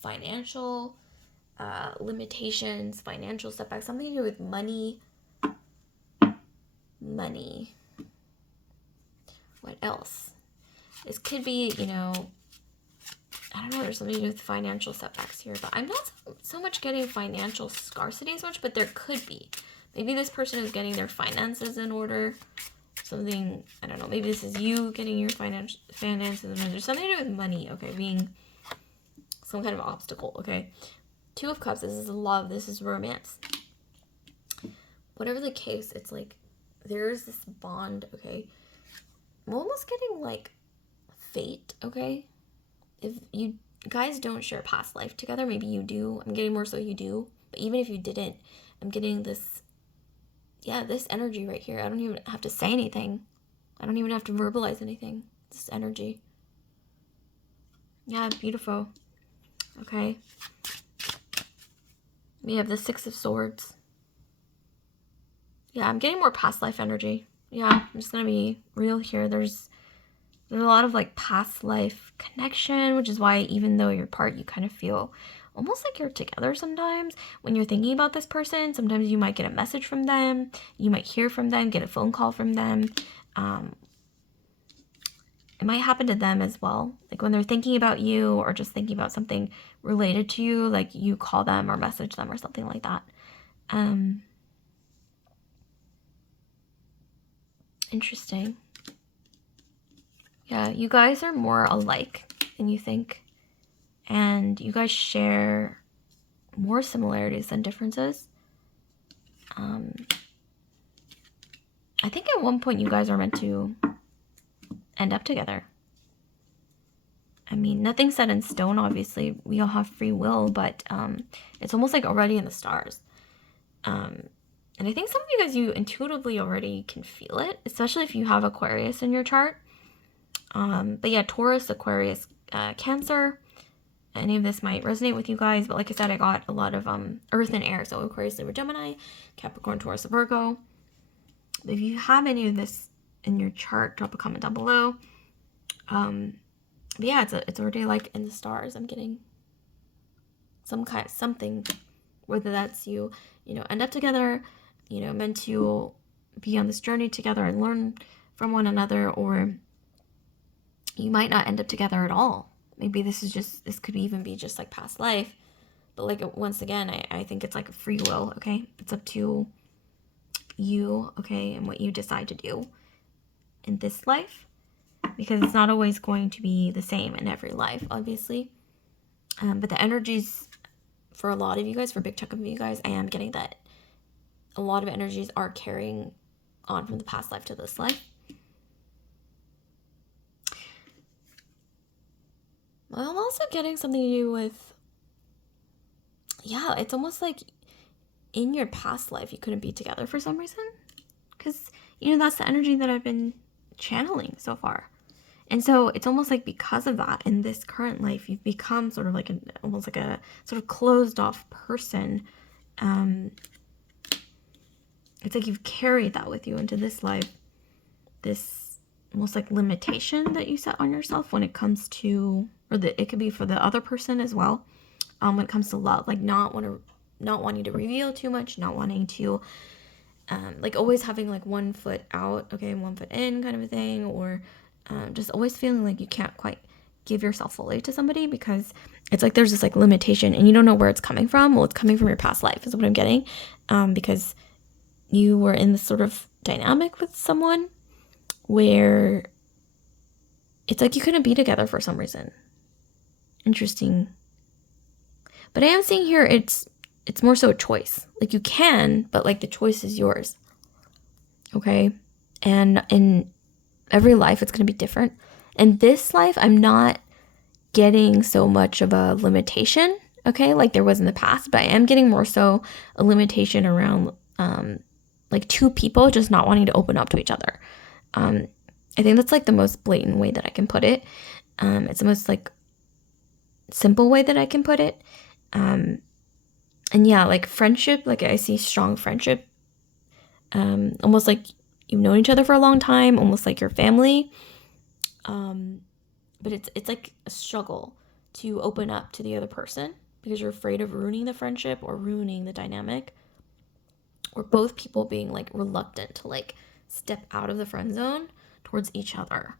financial limitations, financial setbacks, something to do with money. What else? This could be, you know, I don't know, there's something to do with financial setbacks here, but I'm not so much getting financial scarcity as much, but there could be. Maybe this person is getting their finances in order. Something, I don't know, maybe this is you getting your finances in order. There's something to do with money, okay, being some kind of obstacle, okay? Two of Cups, this is love, this is romance. Whatever the case, it's like there's this bond, okay? I'm almost getting like fate, okay? If you guys don't share past life together, maybe you do. I'm getting more so you do. But even if you didn't, I'm getting this, yeah, this energy right here. I don't even have to say anything. I don't even have to verbalize anything. This energy. Yeah, beautiful. Okay. We have the Six of Swords. Yeah, I'm getting more past life energy. Yeah, I'm just going to be real here. There's a lot of like past life connection, which is why even though you're apart, you kind of feel almost like you're together sometimes. When you're thinking about this person, sometimes you might get a message from them, you might hear from them, get a phone call from them. It might happen to them as well. Like when they're thinking about you or just thinking about something related to you, like you call them or message them or something like that. Interesting. Yeah, you guys are more alike than you think. And you guys share more similarities than differences. I think at one point you guys are meant to end up together. I mean, nothing's set in stone, obviously. We all have free will, but it's almost like already in the stars. And I think some of you guys, you intuitively already can feel it, especially if you have Aquarius in your chart. But yeah, Taurus, Aquarius, Cancer, any of this might resonate with you guys. But like I said, I got a lot of Earth and Air. So Aquarius, Libra, Gemini, Capricorn, Taurus, Virgo. If you have any of this in your chart, drop a comment down below. But yeah, it's already like in the stars. I'm getting something, whether that's you know, end up together, you know, meant to be on this journey together and learn from one another, or you might not end up together at all. Maybe this could even be just like past life. But like, once again, I think it's like a free will, okay? It's up to you, okay, and what you decide to do in this life. Because it's not always going to be the same in every life, obviously. But the energies for a lot of you guys, for a big chunk of you guys, I am getting that a lot of energies are carrying on from the past life to this life. I'm also getting something to do with, yeah, it's almost like in your past life you couldn't be together for some reason. Because, you know, that's the energy that I've been channeling so far. And so it's almost like because of that, in this current life, you've become sort of like almost like a sort of closed off person. It's like you've carried that with you into this life, this almost like limitation that you set on yourself when it comes to, it could be for the other person as well, when it comes to love, like not wanting to reveal too much, not wanting to, like always having like one foot out, okay, one foot in kind of a thing, or just always feeling like you can't quite give yourself fully to somebody because it's like there's this like limitation and you don't know where it's coming from. Well, it's coming from your past life is what I'm getting, because you were in this sort of dynamic with someone where it's like you couldn't be together for some reason. Interesting. But I am seeing here it's more so a choice. Like you can, but like the choice is yours. Okay? And in every life it's going to be different. In this life, I'm not getting so much of a limitation, okay, like there was in the past, but I am getting more so a limitation around like two people just not wanting to open up to each other. I think that's like the most blatant way that I can put it. It's the most like simple way that I can put it. And yeah, like friendship, like I see strong friendship, almost like you've known each other for a long time, almost like your family. But it's like a struggle to open up to the other person because you're afraid of ruining the friendship or ruining the dynamic, or both people being like reluctant to like step out of the friend zone towards each other.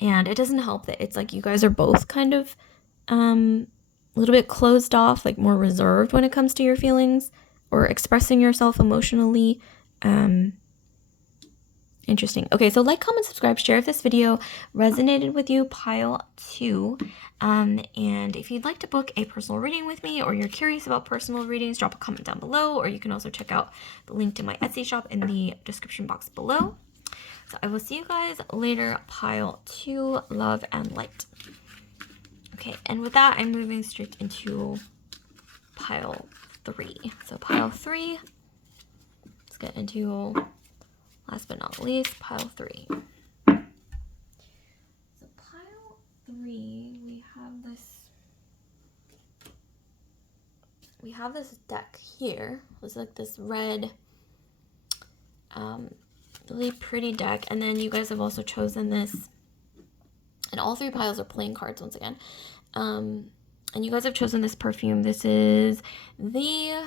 And it doesn't help that it's like you guys are both kind of a little bit closed off, like more reserved when it comes to your feelings or expressing yourself emotionally. Interesting. Okay, so like, comment, subscribe, share if this video resonated with you, pile 2. And if you'd like to book a personal reading with me, or you're curious about personal readings, drop a comment down below, or you can also check out the link to my Etsy shop in the description box below. So I will see you guys later, pile 2, love and light. Okay, and with that, I'm moving straight into pile 3. So pile 3, let's get into... last but not least, pile 3. So pile 3, we have this deck here. It's like this red, really pretty deck. And then you guys have also chosen this, and all 3 piles are playing cards once again. And you guys have chosen this perfume. This is the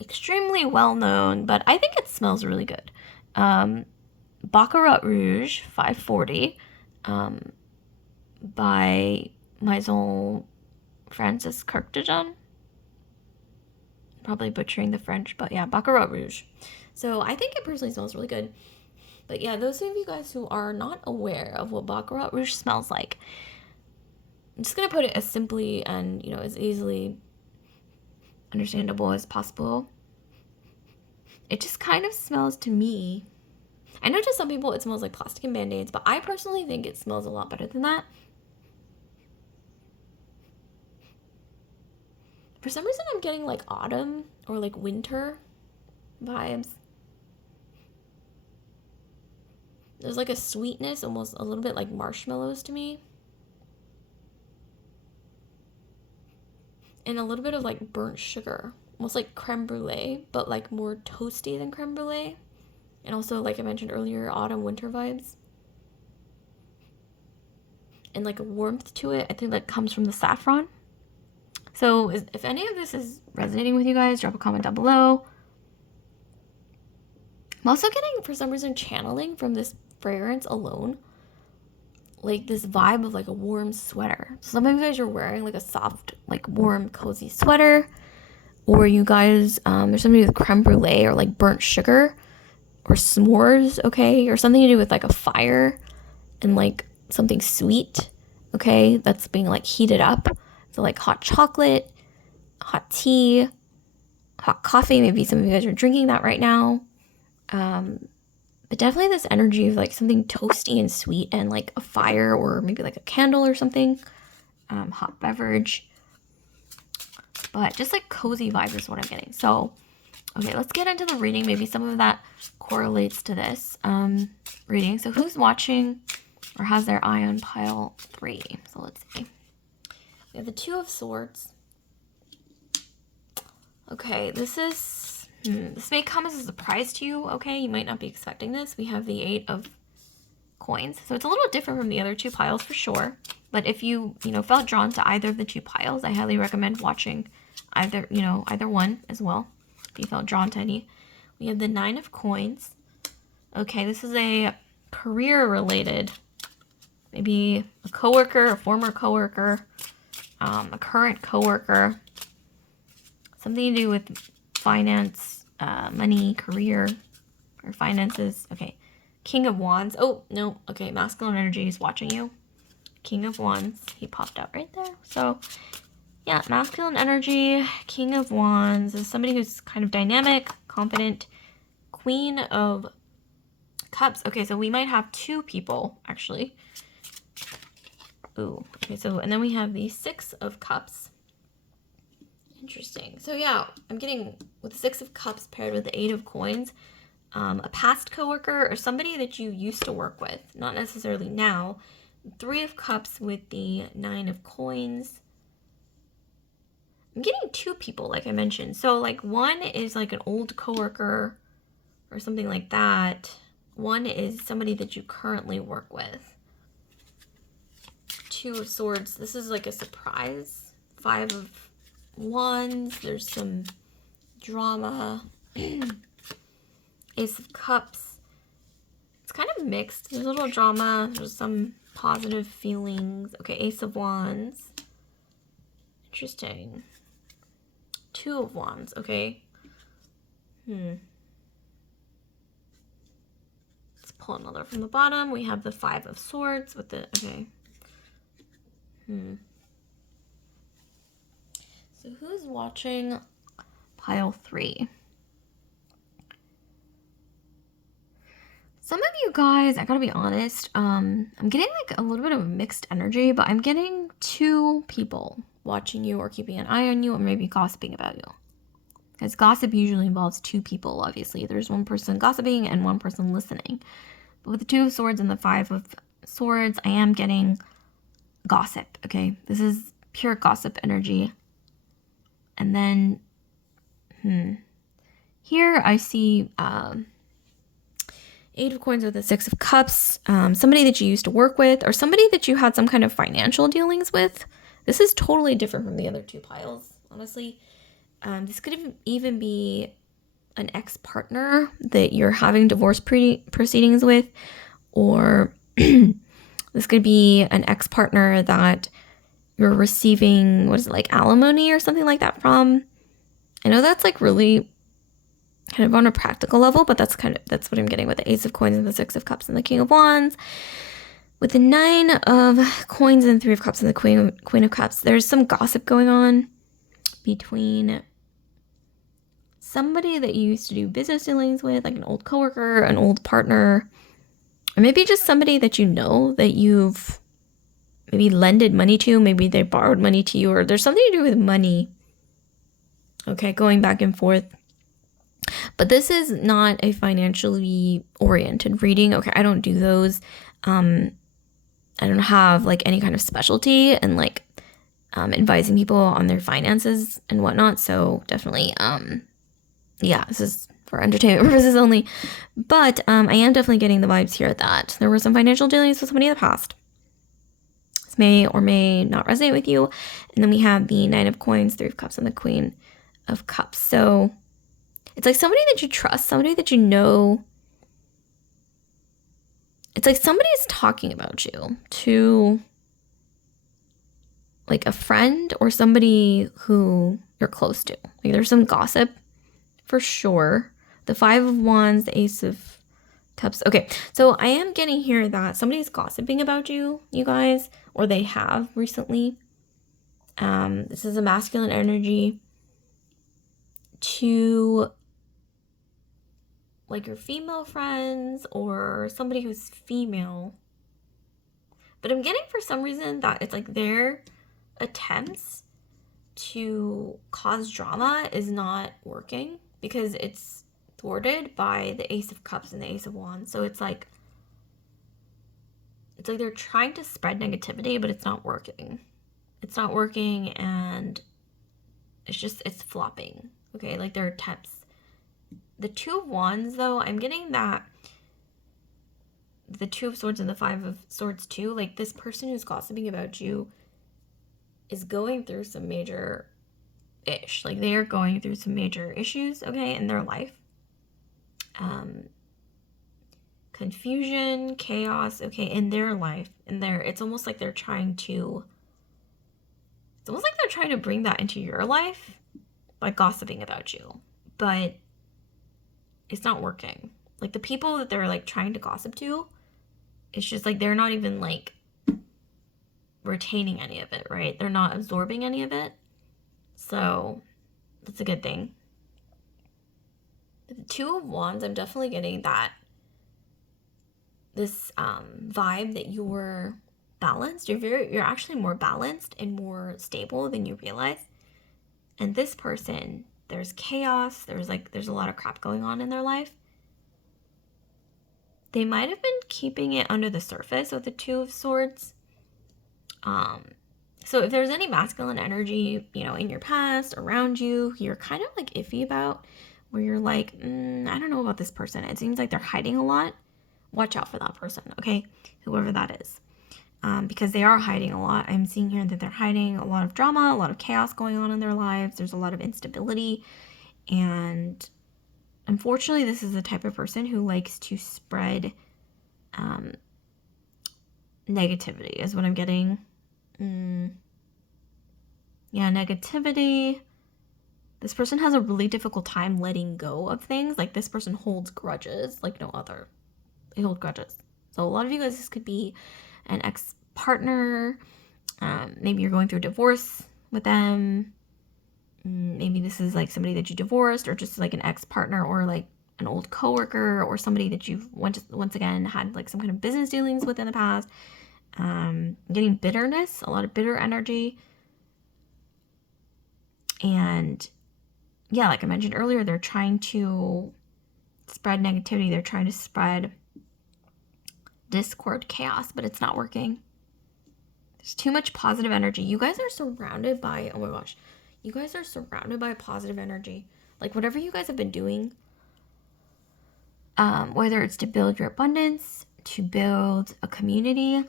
extremely well-known, but I think it smells really good. Baccarat Rouge 540 by Maison Francis Kirkdejon. Probably butchering the French, but yeah, Baccarat Rouge. So I think it personally smells really good. But yeah, those of you guys who are not aware of what Baccarat Rouge smells like, I'm just gonna put it as simply and, you know, as easily understandable as possible. It just kind of smells to me, I know to some people it smells like plastic and Band-Aids, but I personally think it smells a lot better than that. For some reason I'm getting like autumn or like winter vibes. There's like a sweetness, almost a little bit like marshmallows to me. And a little bit of like burnt sugar. Almost like creme brulee, but like more toasty than creme brulee. And also, like I mentioned earlier, autumn winter vibes. And like a warmth to it, I think that comes from the saffron. So if any of this is resonating with you guys, drop a comment down below. I'm also getting, for some reason, channeling from this fragrance alone, like this vibe of like a warm sweater. Some of you guys are wearing like a soft, like warm, cozy sweater. Or you guys, there's something with creme brulee or like burnt sugar or s'mores, okay? Or something to do with like a fire and like something sweet, okay? That's being like heated up. So like hot chocolate, hot tea, hot coffee. Maybe some of you guys are drinking that right now. But definitely this energy of like something toasty and sweet and like a fire or maybe like a candle or something. Hot beverage. But just like cozy vibes is what I'm getting. So, okay, let's get into the reading. Maybe some of that correlates to this reading. So who's watching or has their eye on pile 3? So let's see. We have the 2 of Swords. Okay, this may come as a surprise to you, okay? You might not be expecting this. We have the 8 of Coins. So it's a little different from the other 2 piles for sure. But if you felt drawn to either of the 2 piles, I highly recommend watching either one as well. If you felt drawn to any. We have the 9 of Coins. Okay, this is a career-related, maybe a coworker, a former coworker, a current coworker, something to do with finance, money, career, or finances. Okay. King of Wands. Oh, no. Okay, masculine energy is watching you. King of Wands. He popped out right there. So, yeah, masculine energy, King of Wands is somebody who's kind of dynamic, confident. Queen of Cups. Okay, so we might have two people, actually. Ooh, okay, so, and then we have the Six of Cups. Interesting. So, yeah, I'm getting, with the Six of Cups paired with the Eight of Coins, a past coworker or somebody that you used to work with, not necessarily now. Three of Cups with the Nine of Coins. I'm getting two people, like I mentioned. So, like, one is like an old coworker or something like that. One is somebody that you currently work with. Two of Swords. This is like a surprise. Five of Wands. There's some drama. Ace of Cups. It's kind of mixed. There's a little drama. There's some positive feelings. Okay, Ace of Wands. Interesting. Two of Wands. Okay. Let's pull another from the bottom. We have the Five of Swords with the... Okay. So who's watching pile 3? Some of you guys, I gotta be honest, I'm getting like a little bit of mixed energy, but I'm getting two people watching you or keeping an eye on you or maybe gossiping about you. Because gossip usually involves two people, obviously. There's one person gossiping and one person listening. But with the Two of Swords and the Five of Swords, I am getting gossip, okay? This is pure gossip energy. And then, here I see Eight of Coins with the Six of Cups, somebody that you used to work with, or somebody that you had some kind of financial dealings with. This is totally different from the other two piles, honestly. This could even be an ex-partner that you're having divorce proceedings with, or this could be an ex-partner that you're receiving, what is it, like alimony or something like that from. I know that's like really kind of on a practical level, but that's what I'm getting with the Ace of Coins and the Six of Cups and the King of Wands. With the Nine of Coins and Three of Cups and the Queen of Cups, there's some gossip going on between somebody that you used to do business dealings with, like an old coworker, an old partner, or maybe just somebody that you know that you've maybe lended money to, maybe they borrowed money to you, or there's something to do with money. Okay, going back and forth. But this is not a financially oriented reading. Okay, I don't do those. I don't have like any kind of specialty in like advising people on their finances and whatnot. So definitely, yeah, this is for entertainment purposes only. But I am definitely getting the vibes here that there were some financial dealings with somebody in the past. This may or may not resonate with you. And then we have the Nine of Coins, Three of Cups, and the Queen of Cups. So it's like somebody that you trust, somebody that you know. It's like somebody's talking about you to like a friend or somebody who you're close to. Like there's some gossip for sure. The Five of Wands, the Ace of Cups. Okay, so I am getting here that somebody's gossiping about you, you guys, or they have recently. This is a masculine energy to like your female friends or somebody who's female. But I'm getting for some reason that it's like their attempts to cause drama is not working because it's thwarted by the Ace of Cups and the Ace of Wands. So it's like they're trying to spread negativity, but it's not working. It's not working and it's flopping. Okay, like their attempts. The Two of Wands, though, I'm getting that the Two of Swords and the Five of Swords too, like this person who's gossiping about you is going through some major like they are going through some major issues, okay, in their life. Confusion, chaos, okay, in their life. It's almost like they're trying to bring that into your life by gossiping about you. But it's not working. Like, the people that they're, like, trying to gossip to, it's just, like, they're not even, like, retaining any of it, right? They're not absorbing any of it. So, that's a good thing. The Two of Wands, I'm definitely getting that, this vibe that you're balanced. You're actually more balanced and more stable than you realize. And this person, there's chaos, there's a lot of crap going on in their life. They might have been keeping it under the surface with the Two of Swords. So if there's any masculine energy, you know, in your past, around you, you're kind of like iffy about, where you're like, I don't know about this person. It seems like they're hiding a lot. Watch out for that person, okay? Whoever that is. Because they are hiding a lot. I'm seeing here that they're hiding a lot of drama, a lot of chaos going on in their lives. There's a lot of instability. And unfortunately, this is the type of person who likes to spread negativity, is what I'm getting. Yeah, negativity. This person has a really difficult time letting go of things. Like, this person holds grudges like no other. They hold grudges. So a lot of you guys, this could be an ex-partner. Maybe you're going through a divorce with them. Maybe this is like somebody that you divorced, or just like an ex-partner, or like an old coworker, or somebody that you've once again had like some kind of business dealings with in the past. Getting bitterness, a lot of bitter energy. And yeah, like I mentioned earlier, they're trying to spread negativity. They're trying to spread discord, chaos, but it's not working. There's too much positive energy. You guys are surrounded by, oh my gosh, you guys are surrounded by positive energy. Like, whatever you guys have been doing, whether it's to build your abundance, to build a community,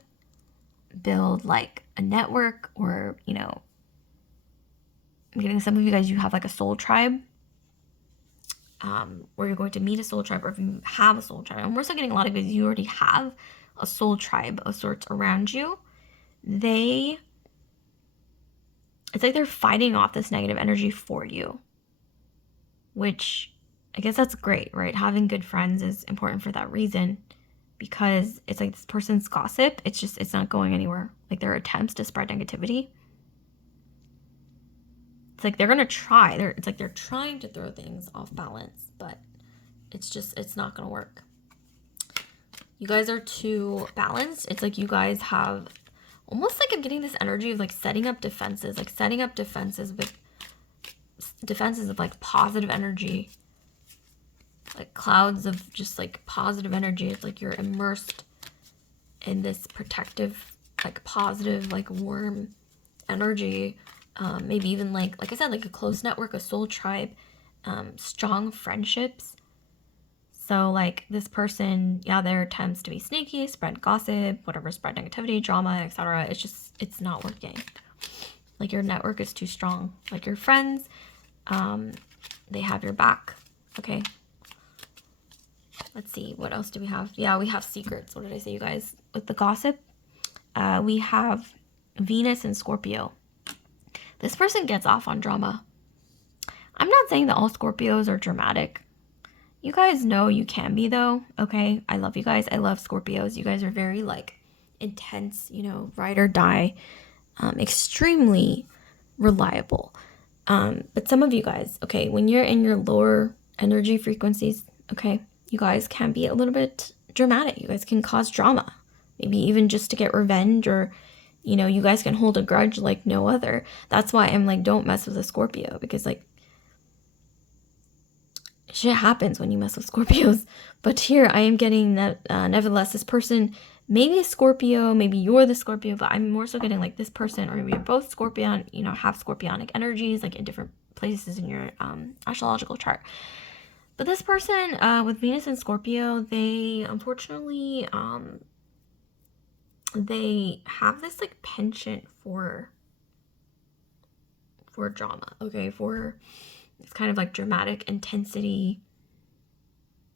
build like a network, or, you know, I'm getting some of you guys, you have like a soul tribe, where you're going to meet a soul tribe, or if you have a soul tribe. I'm also getting a lot of you guys, you already have a soul tribe of sorts around you. It's like they're fighting off this negative energy for you, which I guess that's great, right? Having good friends is important for that reason, because it's like this person's gossip, it's not going anywhere. Like, their attempts to spread negativity, it's like they're gonna try. It's like they're trying to throw things off balance, but it's not gonna work. You guys are too balanced. It's like you guys have almost, like, I'm getting this energy of like setting up defenses of like positive energy, like clouds of just like positive energy. It's like you're immersed in this protective, like positive, like warm energy. Maybe even like I said, like a close network, a soul tribe, strong friendships. So like this person, yeah, their attempts to be sneaky, spread gossip, whatever, spread negativity, drama, etc. It's not working. Like, your network is too strong. Like, your friends, they have your back. Okay. Let's see, what else do we have? Yeah, we have secrets. What did I say, you guys? With the gossip, we have Venus and Scorpio. This person gets off on drama. I'm not saying that all Scorpios are dramatic. You guys know you can be, though, okay? I love you guys. I love Scorpios. You guys are very, like, intense, you know, ride or die, extremely reliable. But some of you guys, okay, when you're in your lower energy frequencies, okay, you guys can be a little bit dramatic. You guys can cause drama, maybe even just to get revenge, or, you know, you guys can hold a grudge like no other. That's why I'm like, don't mess with a Scorpio, because like shit happens when you mess with Scorpios. But here I am getting that nevertheless, this person, maybe a Scorpio, maybe you're the Scorpio, but I'm more so getting like this person, or maybe you're both Scorpion, you know, have Scorpionic energies, like in different places in your astrological chart. But this person with Venus and Scorpio, they unfortunately they have this like penchant for drama, okay, for it's kind of like dramatic intensity.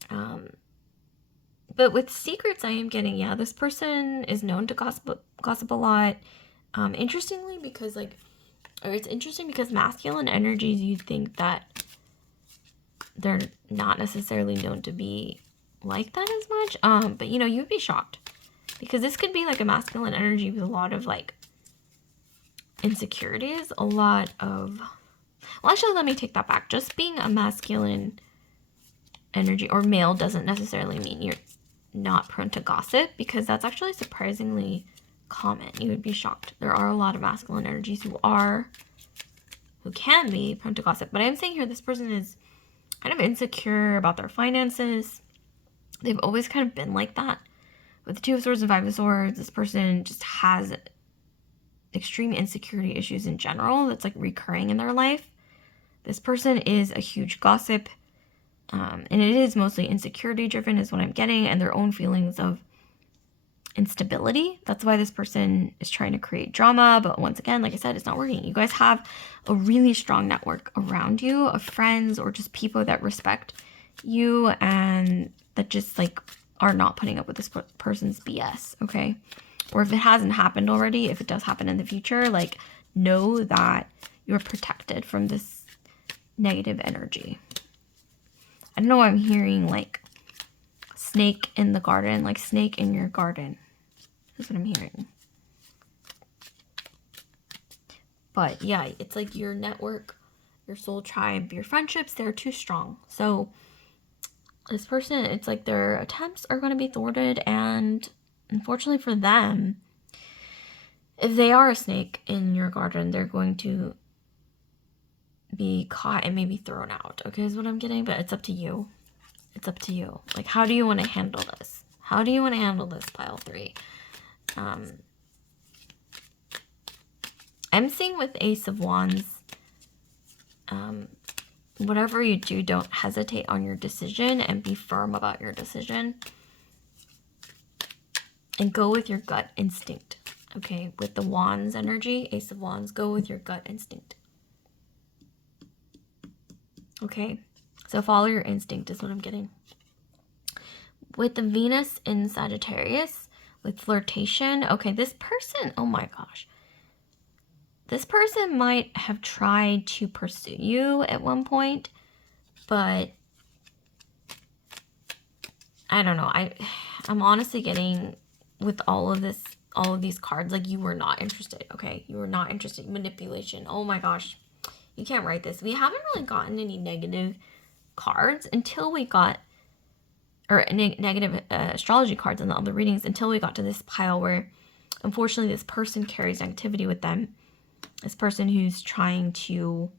But with secrets, I am getting, yeah, this person is known to gossip a lot. Interestingly, it's interesting because masculine energies, you'd think that they're not necessarily known to be like that as much. But you know, you'd be shocked, because this could be like a masculine energy with a lot of like insecurities, a lot of, well, actually, let me take that back. Just being a masculine energy or male doesn't necessarily mean you're not prone to gossip, because that's actually surprisingly common. You would be shocked. There are a lot of masculine energies who can be prone to gossip. But I'm saying here, this person is kind of insecure about their finances. They've always kind of been like that. With the Two of Swords and Five of Swords, this person just has extreme insecurity issues in general that's like recurring in their life. This person is a huge gossip, and it is mostly insecurity driven is what I'm getting, and their own feelings of instability. That's why this person is trying to create drama, but once again, like I said, it's not working. You guys have a really strong network around you of friends or just people that respect you and that just like are not putting up with this person's BS, okay? Or if it hasn't happened already, if it does happen in the future, like know that you're protected from this negative energy. I don't know why I'm hearing like snake in the garden, like snake in your garden. That's what I'm hearing. But yeah, it's like your network, your soul tribe, your friendships, they're too strong. So this person, it's like their attempts are going to be thwarted, and unfortunately for them, if they are a snake in your garden, they're going to be caught and maybe thrown out, okay, is what I'm getting. But it's up to you. It's up to you. Like, how do you want to handle this? How do you want to handle this, pile 3? I'm seeing with Ace of Wands, whatever you do, don't hesitate on your decision and be firm about your decision. And go with your gut instinct, okay? With the Wands energy, Ace of Wands, go with your gut instinct. Okay? So follow your instinct is what I'm getting. With the Venus in Sagittarius, with flirtation, okay, this person, oh my gosh. This person might have tried to pursue you at one point, but I don't know. I'm honestly getting, with all of these cards, like you were not interested, okay? You were not interested. Manipulation. Oh my gosh. You can't write this. We haven't really gotten any negative cards until we got, or negative astrology cards in the other readings until we got to this pile where, unfortunately, this person carries negativity with them. This person who's trying to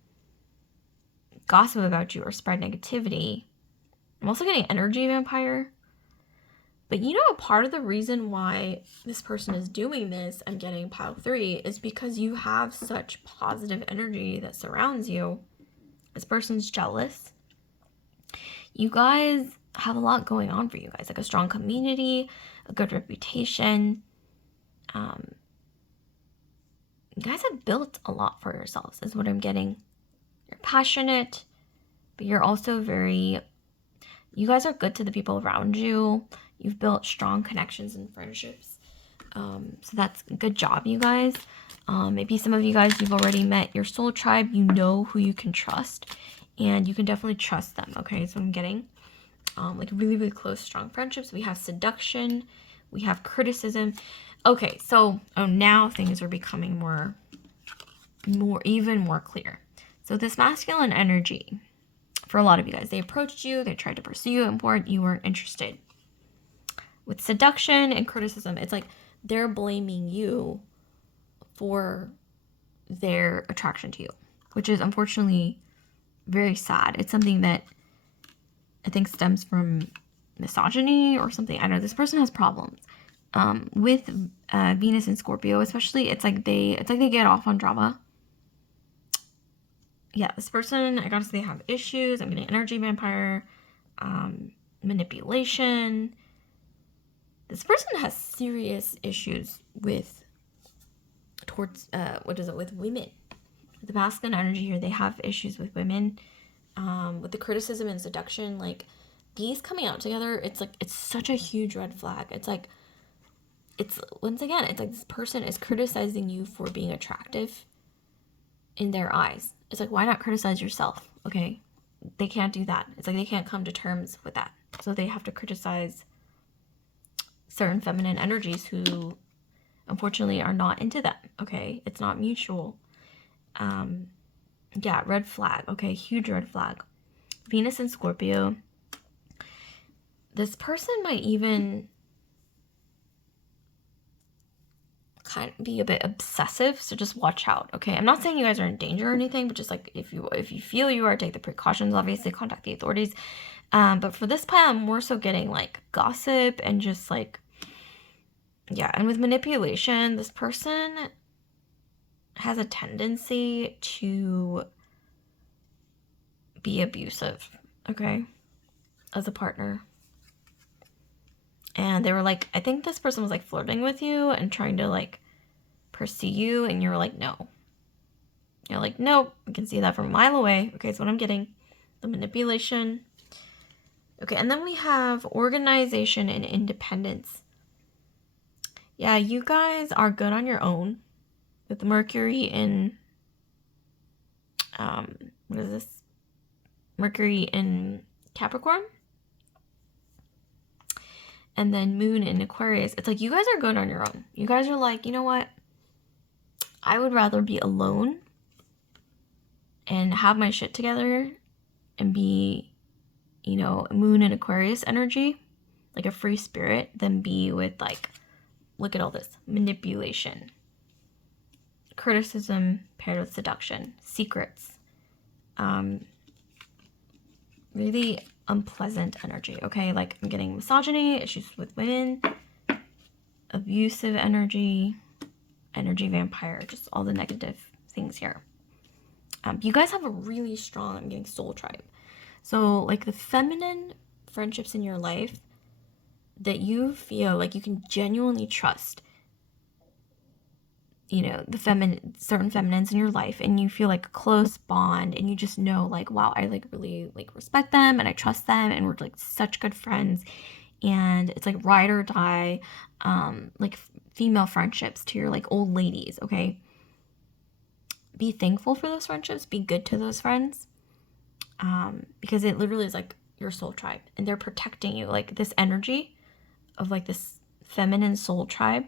gossip about you or spread negativity. I'm also getting energy vampire. But you know, a part of the reason why this person is doing this, I'm getting pile 3, is because you have such positive energy that surrounds you. This person's jealous. You guys have a lot going on for you guys, like a strong community, a good reputation. You guys have built a lot for yourselves, is what I'm getting. You're passionate, but you're also you guys are good to the people around you. You've built strong connections and friendships. So that's a good job, you guys. Maybe some of you guys, you've already met your soul tribe. You know who you can trust, and you can definitely trust them, okay? So I'm getting like really, really close, strong friendships. We have seduction. We have criticism. Okay, so now things are becoming even more clear. So this masculine energy, for a lot of you guys, they approached you, they tried to pursue you, and you weren't interested. With seduction and criticism, it's like they're blaming you for their attraction to you, which is unfortunately very sad. It's something that I think stems from misogyny or something. I don't know. This person has problems. With Venus and Scorpio, especially, it's like they get off on drama. Yeah, this person, I gotta say, they have issues. I'm getting energy vampire, manipulation. This person has serious issues with women. With the masculine energy here, they have issues with women. With the criticism and seduction, like these coming out together, it's like it's such a huge red flag. It's once again, it's like this person is criticizing you for being attractive in their eyes. It's like, why not criticize yourself? Okay, they can't do that. It's like they can't come to terms with that. So they have to criticize certain feminine energies who unfortunately are not into them. Okay, it's not mutual. Yeah, red flag. Okay, huge red flag. Venus in Scorpio. This person might even kind of be a bit obsessive, so just watch out. Okay, I'm not saying you guys are in danger or anything, but just like if you feel you are, take the precautions. Obviously, contact the authorities. But for this pile, I'm more so getting like gossip and just like, yeah. And with manipulation, this person has a tendency to be abusive, okay, as a partner. And they were like, I think this person was like flirting with you and trying to like pursue you, and you were like, no. You're like, nope, I can see that from a mile away. Okay, that's what I'm getting. The manipulation. Okay, and then we have organization and independence. Yeah, you guys are good on your own with Mercury in, what is this? Mercury in Capricorn. And then Moon in Aquarius. It's like you guys are good on your own. You guys are like, you know what? I would rather be alone and have my shit together and be, you know, Moon in Aquarius energy, like a free spirit, than be with like, look at all this manipulation, criticism paired with seduction, secrets, really unpleasant energy. Okay, like I'm getting misogyny, issues with women, abusive energy, energy vampire, just all the negative things here. You guys have a really strong, I'm getting soul tribe. So like the feminine friendships in your life that you feel like you can genuinely trust, you know, the certain feminines in your life, and you feel like a close bond, and you just know like, wow, I like really like respect them and I trust them, and we're like such good friends. And it's like ride or die, like female friendships to your like old ladies. Okay, be thankful for those friendships, be good to those friends, because it literally is like your soul tribe, and they're protecting you. Like this energy of like this feminine soul tribe,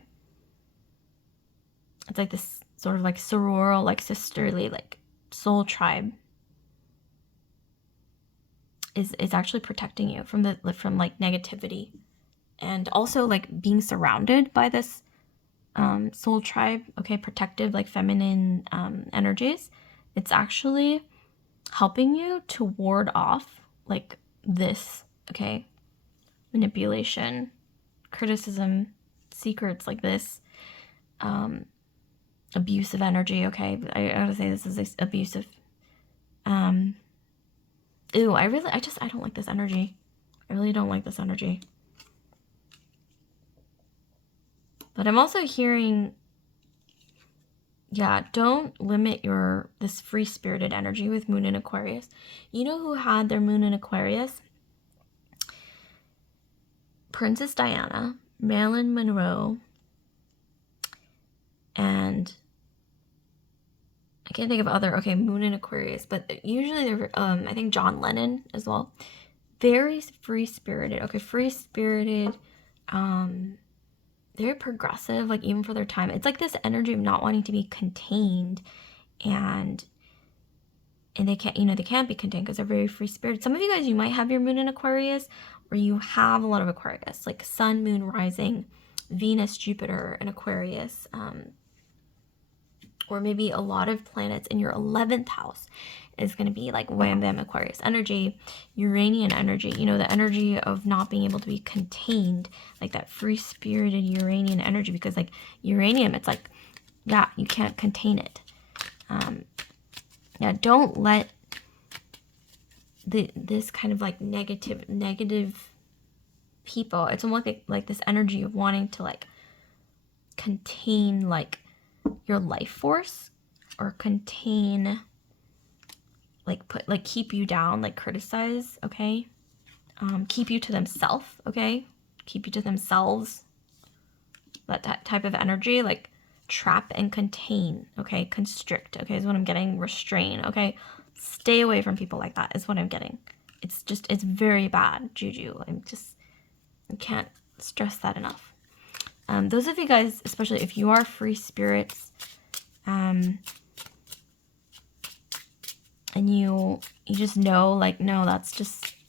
it's like this sort of like sororal, like sisterly, like soul tribe is actually protecting you from like negativity, and also like being surrounded by this soul tribe. Okay, protective, like feminine energies. It's actually helping you to ward off like this. Okay, manipulation, criticism, secrets, like this. Abusive energy. Okay, I gotta say this is abusive. Ew, I don't like this energy. I really don't like this energy. But I'm also hearing, yeah, don't limit this free-spirited energy with Moon in Aquarius. You know who had their Moon in Aquarius? Princess Diana, Marilyn Monroe, and I can't think of other, okay, Moon in Aquarius, but usually they're, I think John Lennon as well. Very free-spirited, okay, free-spirited, very progressive, like even for their time. It's like this energy of not wanting to be contained, and they can't, you know, they can't be contained because they're very free-spirited. Some of you guys, you might have your Moon in Aquarius, or you have a lot of Aquarius, like Sun, Moon, Rising, Venus, Jupiter, and Aquarius, or maybe a lot of planets in your 11th house is going to be like wham bam Aquarius energy, Uranian energy, you know, the energy of not being able to be contained, like that free-spirited Uranian energy, because like uranium, it's like, yeah, you can't contain it. Yeah, don't let this kind of like negative people, it's almost like this energy of wanting to like contain like your life force, or contain, like put, like keep you down, like criticize, okay, keep you to themselves, okay, keep you to themselves, that type of energy, like trap and contain, okay? Constrict, okay, is what I'm getting. Restrain, okay? Stay away from people like that is what I'm getting. It's very bad juju. I can't stress that enough. Those of you guys, especially if you are free spirits, and you just know, like, no,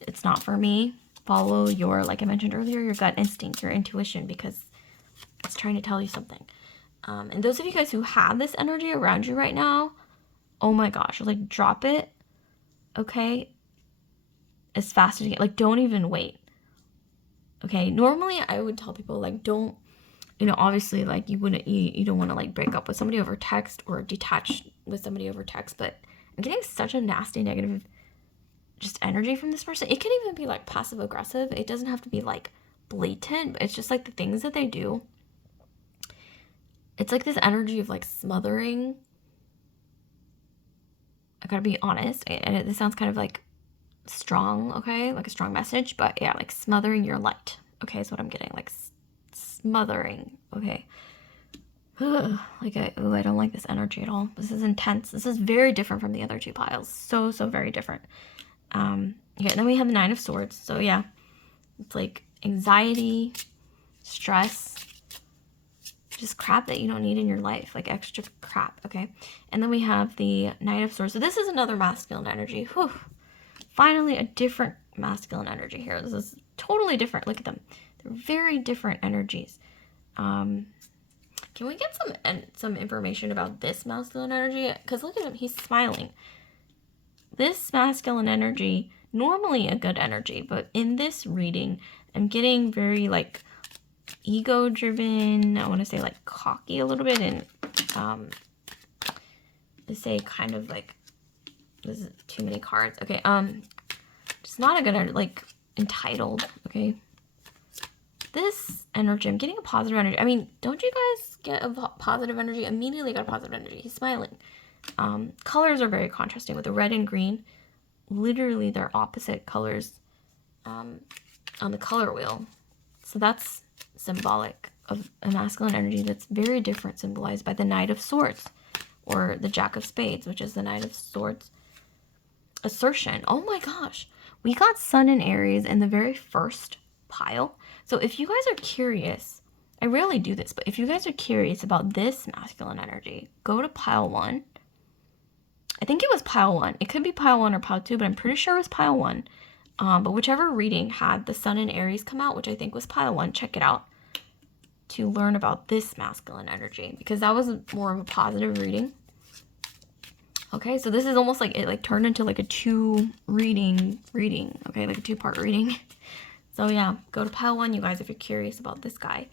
it's not for me. Follow your, like I mentioned earlier, your gut instinct, your intuition, because it's trying to tell you something. And those of you guys who have this energy around you right now, oh my gosh, like, drop it, okay, as fast as you can. Like, don't even wait, okay? Normally, I would tell people, like, don't, obviously, like, you don't want to, like, break up with somebody over text or detach with somebody over text, but I'm getting such a nasty, negative, just energy from this person. It can even be, like, passive aggressive. It doesn't have to be, like, blatant, but it's just, like, the things that they do. It's like this energy of, like, smothering. I gotta be honest, and this sounds kind of, like, strong, okay? Like a strong message, but yeah, like smothering your light, okay, is what I'm getting. Like, smothering, okay? Like, I don't like this energy at all. This is intense. This is very different from the other two piles. So very different. Okay, and then we have the Nine of Swords. So yeah, it's like anxiety, stress, just crap that you don't need in your life, like extra crap, okay? And then we have the Knight of Swords. So this is another masculine energy. Whew. Finally, a different masculine energy here. This is totally different. Look at them. They're very different energies. Can we get some information about this masculine energy? Because look at him. He's smiling. This masculine energy, normally a good energy, but in this reading, I'm getting very, like, ego-driven. I want to say, like, cocky a little bit, and to say kind of like, this is too many cards. Okay, it's not a good, like, entitled, okay? This energy, I'm getting a positive energy. I mean, don't you guys get a positive energy? Immediately got a positive energy. He's smiling. Colors are very contrasting with the red and green. Literally, they're opposite colors on the color wheel. So that's symbolic of a masculine energy that's very different, symbolized by the Knight of Swords, or the Jack of Spades, which is the Knight of Swords. Assertion. Oh my gosh. We got Sun in Aries in the very first pile. So if you guys are curious, I rarely do this, but if you guys are curious about this masculine energy, go to pile 1. I think it was pile 1. It could be pile 1 or pile 2, but I'm pretty sure it was pile 1. But whichever reading had the Sun in Aries come out, which I think was pile 1, check it out to learn about this masculine energy, because that was more of a positive reading. Okay, so this is almost like it, like, turned into like a 2 reading, okay, like a 2-part reading. So yeah, go to pile 1, you guys, if you're curious about this guy.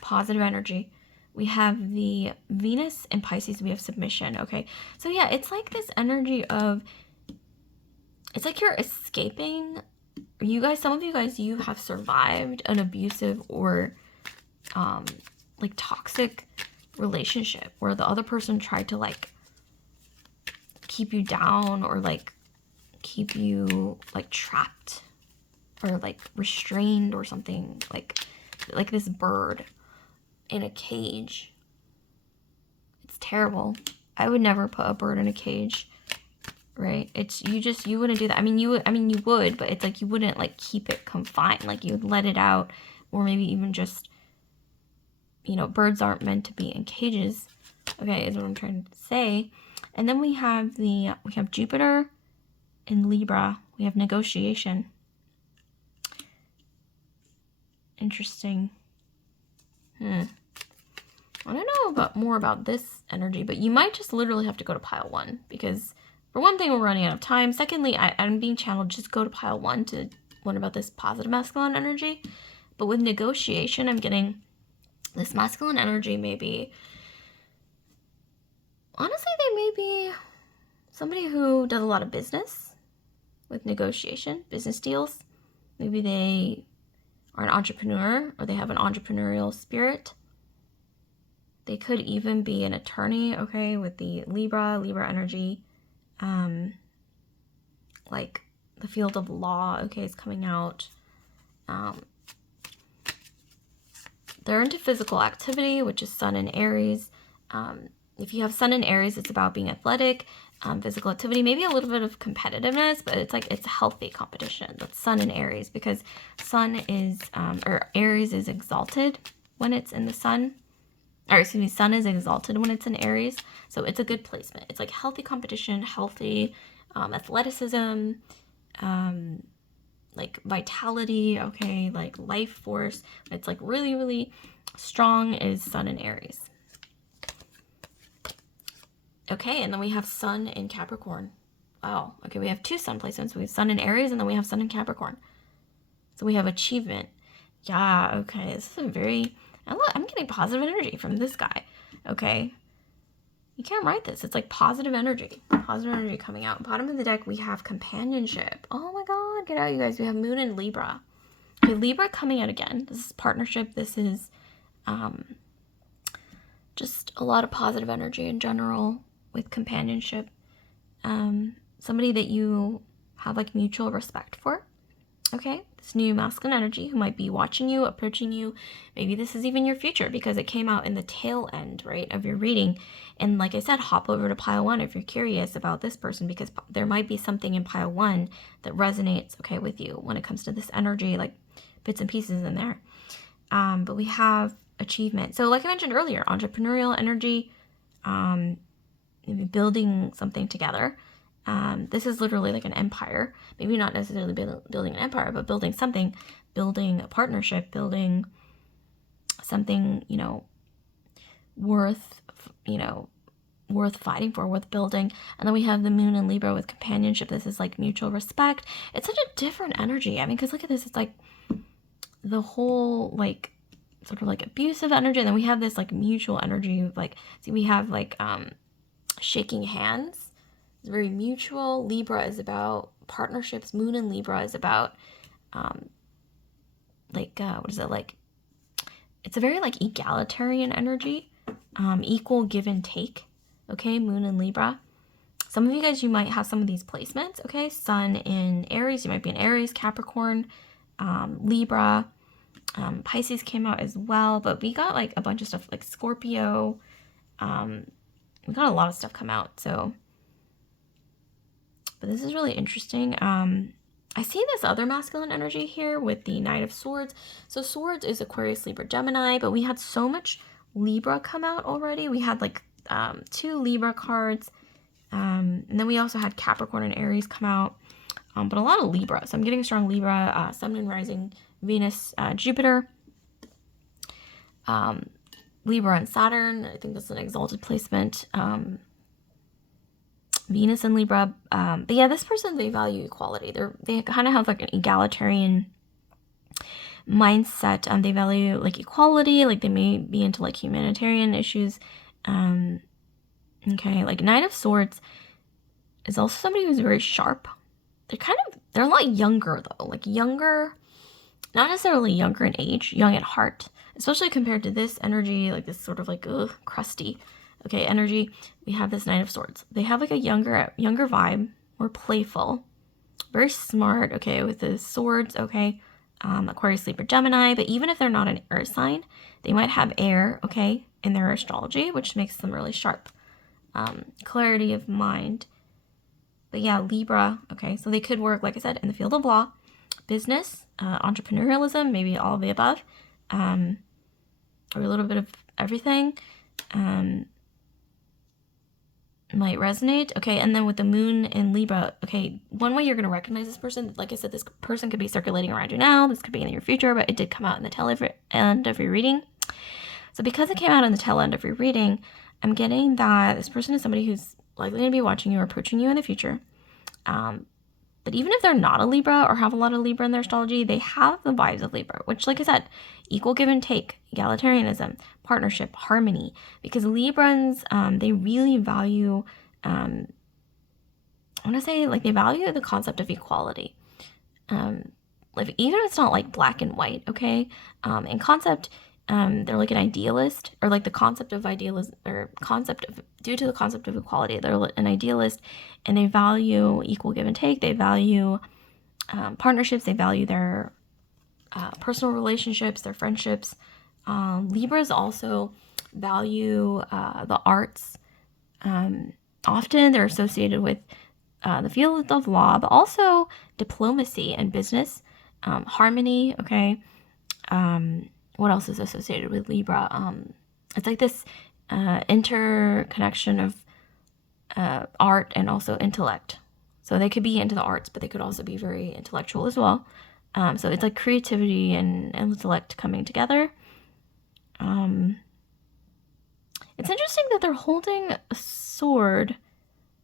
Positive energy. We have the Venus and Pisces. We have submission, okay? So yeah, it's like this energy of, it's like you're escaping. You guys, some of you guys, you have survived an abusive or like toxic relationship where the other person tried to, like, keep you down, or like keep you, like, trapped or like restrained or something, like this bird in a cage. It's terrible. I would never put a bird in a cage, right? It's, you wouldn't do that. I mean, you would, but it's like you wouldn't, like, keep it confined. Like, you would let it out, or maybe even just, birds aren't meant to be in cages, okay, is what I'm trying to say. And then we have Jupiter in Libra. We have negotiation. Interesting. I don't know more about this energy, but you might just literally have to go to pile 1, because for one thing, we're running out of time. Secondly, I'm being channeled, just go to pile 1 to learn about this positive masculine energy. But with negotiation, I'm getting this masculine energy. Maybe, honestly, they may be somebody who does a lot of business with negotiation, business deals. Maybe they are an entrepreneur, or they have an entrepreneurial spirit. They could even be an attorney, okay, with the Libra energy. Like the field of law, okay, is coming out. They're into physical activity, which is Sun in Aries. If you have Sun in Aries, it's about being athletic, physical activity, maybe a little bit of competitiveness, but it's a healthy competition. That's Sun in Aries, because Sun is, or Aries is exalted when it's in the Sun. Or excuse me, Sun is exalted when it's in Aries. So it's a good placement. It's like healthy competition, healthy athleticism, like vitality, okay, like life force. It's like really, really strong is Sun in Aries. Okay, and then we have Sun in Capricorn. Wow. Okay, we have two Sun placements. We have Sun in Aries, and then we have Sun in Capricorn. So we have achievement. Yeah, okay. This is a very... I'm getting positive energy from this guy. Okay. You can't write this. It's like positive energy. Positive energy coming out. Bottom of the deck, we have companionship. Oh my god, get out, you guys. We have Moon in Libra. Okay, Libra coming out again. This is partnership. This is just a lot of positive energy in general with companionship. Somebody that you have like mutual respect for. Okay, this new masculine energy who might be watching you, approaching you. Maybe this is even your future because it came out in the tail end, right, of your reading. And like I said, hop over to pile 1 if you're curious about this person, because there might be something in pile 1 that resonates, okay, with you when it comes to this energy, like bits and pieces in there. But we have achievement. So like I mentioned earlier, entrepreneurial energy, maybe building something together. This is literally like an empire. Maybe not necessarily building an empire, but building something, building a partnership, building something, worth fighting for, worth building. And then we have the Moon in Libra with companionship. This is like mutual respect. It's such a different energy. I mean, because look at this. It's like the whole like sort of like abusive energy. And then we have this like mutual energy of like, see, we have like shaking hands. It's very mutual. Libra is about partnerships. Moon in Libra is about what is it like? It's a very like egalitarian energy, equal give and take. Okay, Moon in Libra. Some of you guys, you might have some of these placements. Okay, Sun in Aries. You might be in Aries, Capricorn, Libra. Pisces came out as well, but we got like a bunch of stuff like Scorpio. We got a lot of stuff come out. So. But this is really interesting. I see this other masculine energy here with the Knight of Swords. So Swords is Aquarius, Libra, Gemini, but we had so much Libra come out already. We had like 2 Libra cards. And then we also had Capricorn and Aries come out. But a lot of Libra. So I'm getting a strong Libra, Sun and Rising, Venus, Jupiter. Libra and Saturn. I think that's an exalted placement. Venus and Libra. But yeah, this person, they value equality. They kind of have like an egalitarian mindset. They value like equality. Like they may be into like humanitarian issues. Okay, like Knight of Swords is also somebody who's very sharp. They're a lot younger though. Like younger, not necessarily younger in age, young at heart. Especially compared to this energy, like this sort of like crusty. Okay, energy, we have this Knight of Swords. They have like a younger vibe, more playful, very smart, okay, with the swords, okay, Aquarius, Libra, Gemini, but even if they're not an air sign, they might have air, okay, in their astrology, which makes them really sharp. Clarity of mind. But yeah, Libra, okay, so they could work, like I said, in the field of law, business, entrepreneurialism, maybe all of the above, or a little bit of everything. Might resonate. Okay, and then with the Moon in Libra, okay, one way you're going to recognize this person, like I said, this person could be circulating around you now, this could be in your future, but it did come out in the tail end of your reading. So because it came out in the tail end of your reading, I'm getting that this person is somebody who's likely going to be watching you or approaching you in the future. But even if they're not a Libra or have a lot of Libra in their astrology, they have the vibes of Libra, which, like I said, equal give and take, egalitarianism, partnership, harmony. Because Librans, they really value, I want to say, like, they value the concept of equality. Like, even if it's not, like, black and white, okay? In concept, they're like an idealist, or like the concept of idealism, or due to the concept of equality, they're an idealist, and they value equal give and take. They value partnerships. They value their personal relationships, their friendships, Libras also value the arts. Often they're associated with the field of law, but also diplomacy and business, harmony. Okay. What else is associated with Libra? It's like this interconnection of art and also intellect. So they could be into the arts, but they could also be very intellectual as well. So it's like creativity and intellect coming together. It's interesting that they're holding a sword,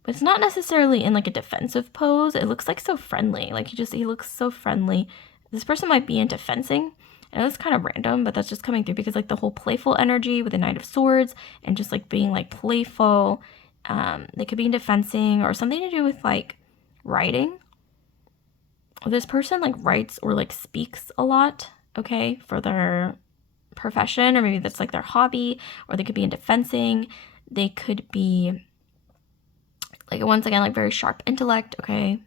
but it's not necessarily in like a defensive pose. It looks like so friendly. Like he looks so friendly. This person might be into fencing. And it's kind of random, but that's just coming through because like the whole playful energy with the Knight of Swords and just like being like playful. They could be into fencing or something to do with like writing. This person like writes or like speaks a lot, okay, for their profession, or maybe that's like their hobby, or they could be into fencing. They could be like, once again, like very sharp intellect, okay,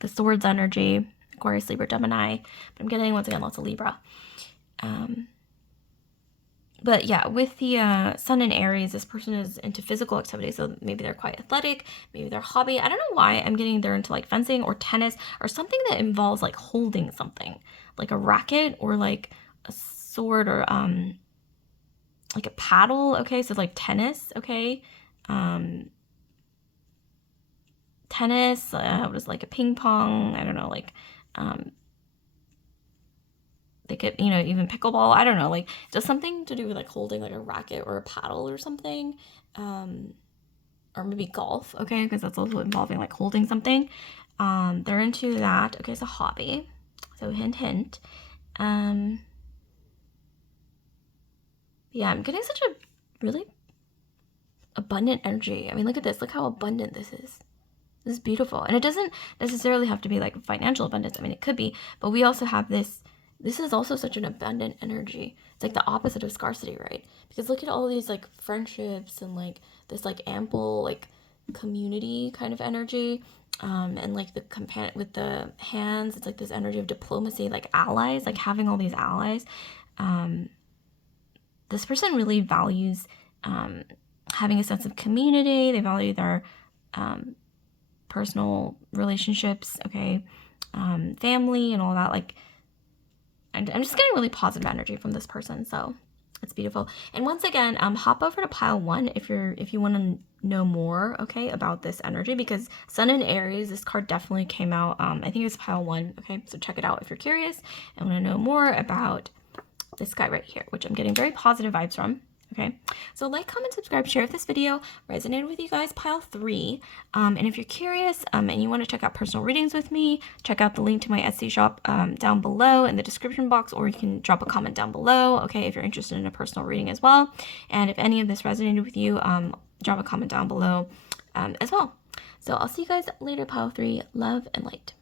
the swords energy, Aquarius, Libra, Gemini, but I'm getting once again lots of Libra. But yeah, with the Sun in Aries, this person is into physical activity. So maybe they're quite athletic, maybe their hobby. I don't know why I'm getting they're into like fencing or tennis or something that involves like holding something, like a racket or like a sword or like a paddle. Okay, so like tennis. Okay, tennis. What is like a ping pong? I don't know, like they could, even pickleball. I don't know, like just something to do with like holding like a racket or a paddle or something. Or maybe golf, okay, because that's also involving like holding something. They're into that. Okay, it's a hobby. So hint, hint. Yeah, I'm getting such a really abundant energy. I mean, look at this. Look how abundant this is. This is beautiful. And it doesn't necessarily have to be like financial abundance. I mean, it could be, but we also have this. This is also such an abundant energy. It's like the opposite of scarcity, right? Because look at all these like friendships and like this like ample like community kind of energy. And like with the hands, it's like this energy of diplomacy, like allies, like having all these allies. This person really values having a sense of community. They value their personal relationships, okay, family and all that. Like, I'm just getting really positive energy from this person, so it's beautiful. And once again, hop over to pile 1 if you want to know more, okay, about this energy, because Sun in Aries, this card definitely came out. I think it's pile 1, okay, so check it out if you're curious and want to know more about this guy right here, which I'm getting very positive vibes from. Okay, so like, comment, subscribe, share if this video resonated with you guys, pile 3. And if you're curious and you want to check out personal readings with me, check out the link to my Etsy shop down below in the description box, or you can drop a comment down below, okay, if you're interested in a personal reading as well. And if any of this resonated with you, drop a comment down below as well. So I'll see you guys later, pile 3. Love and light.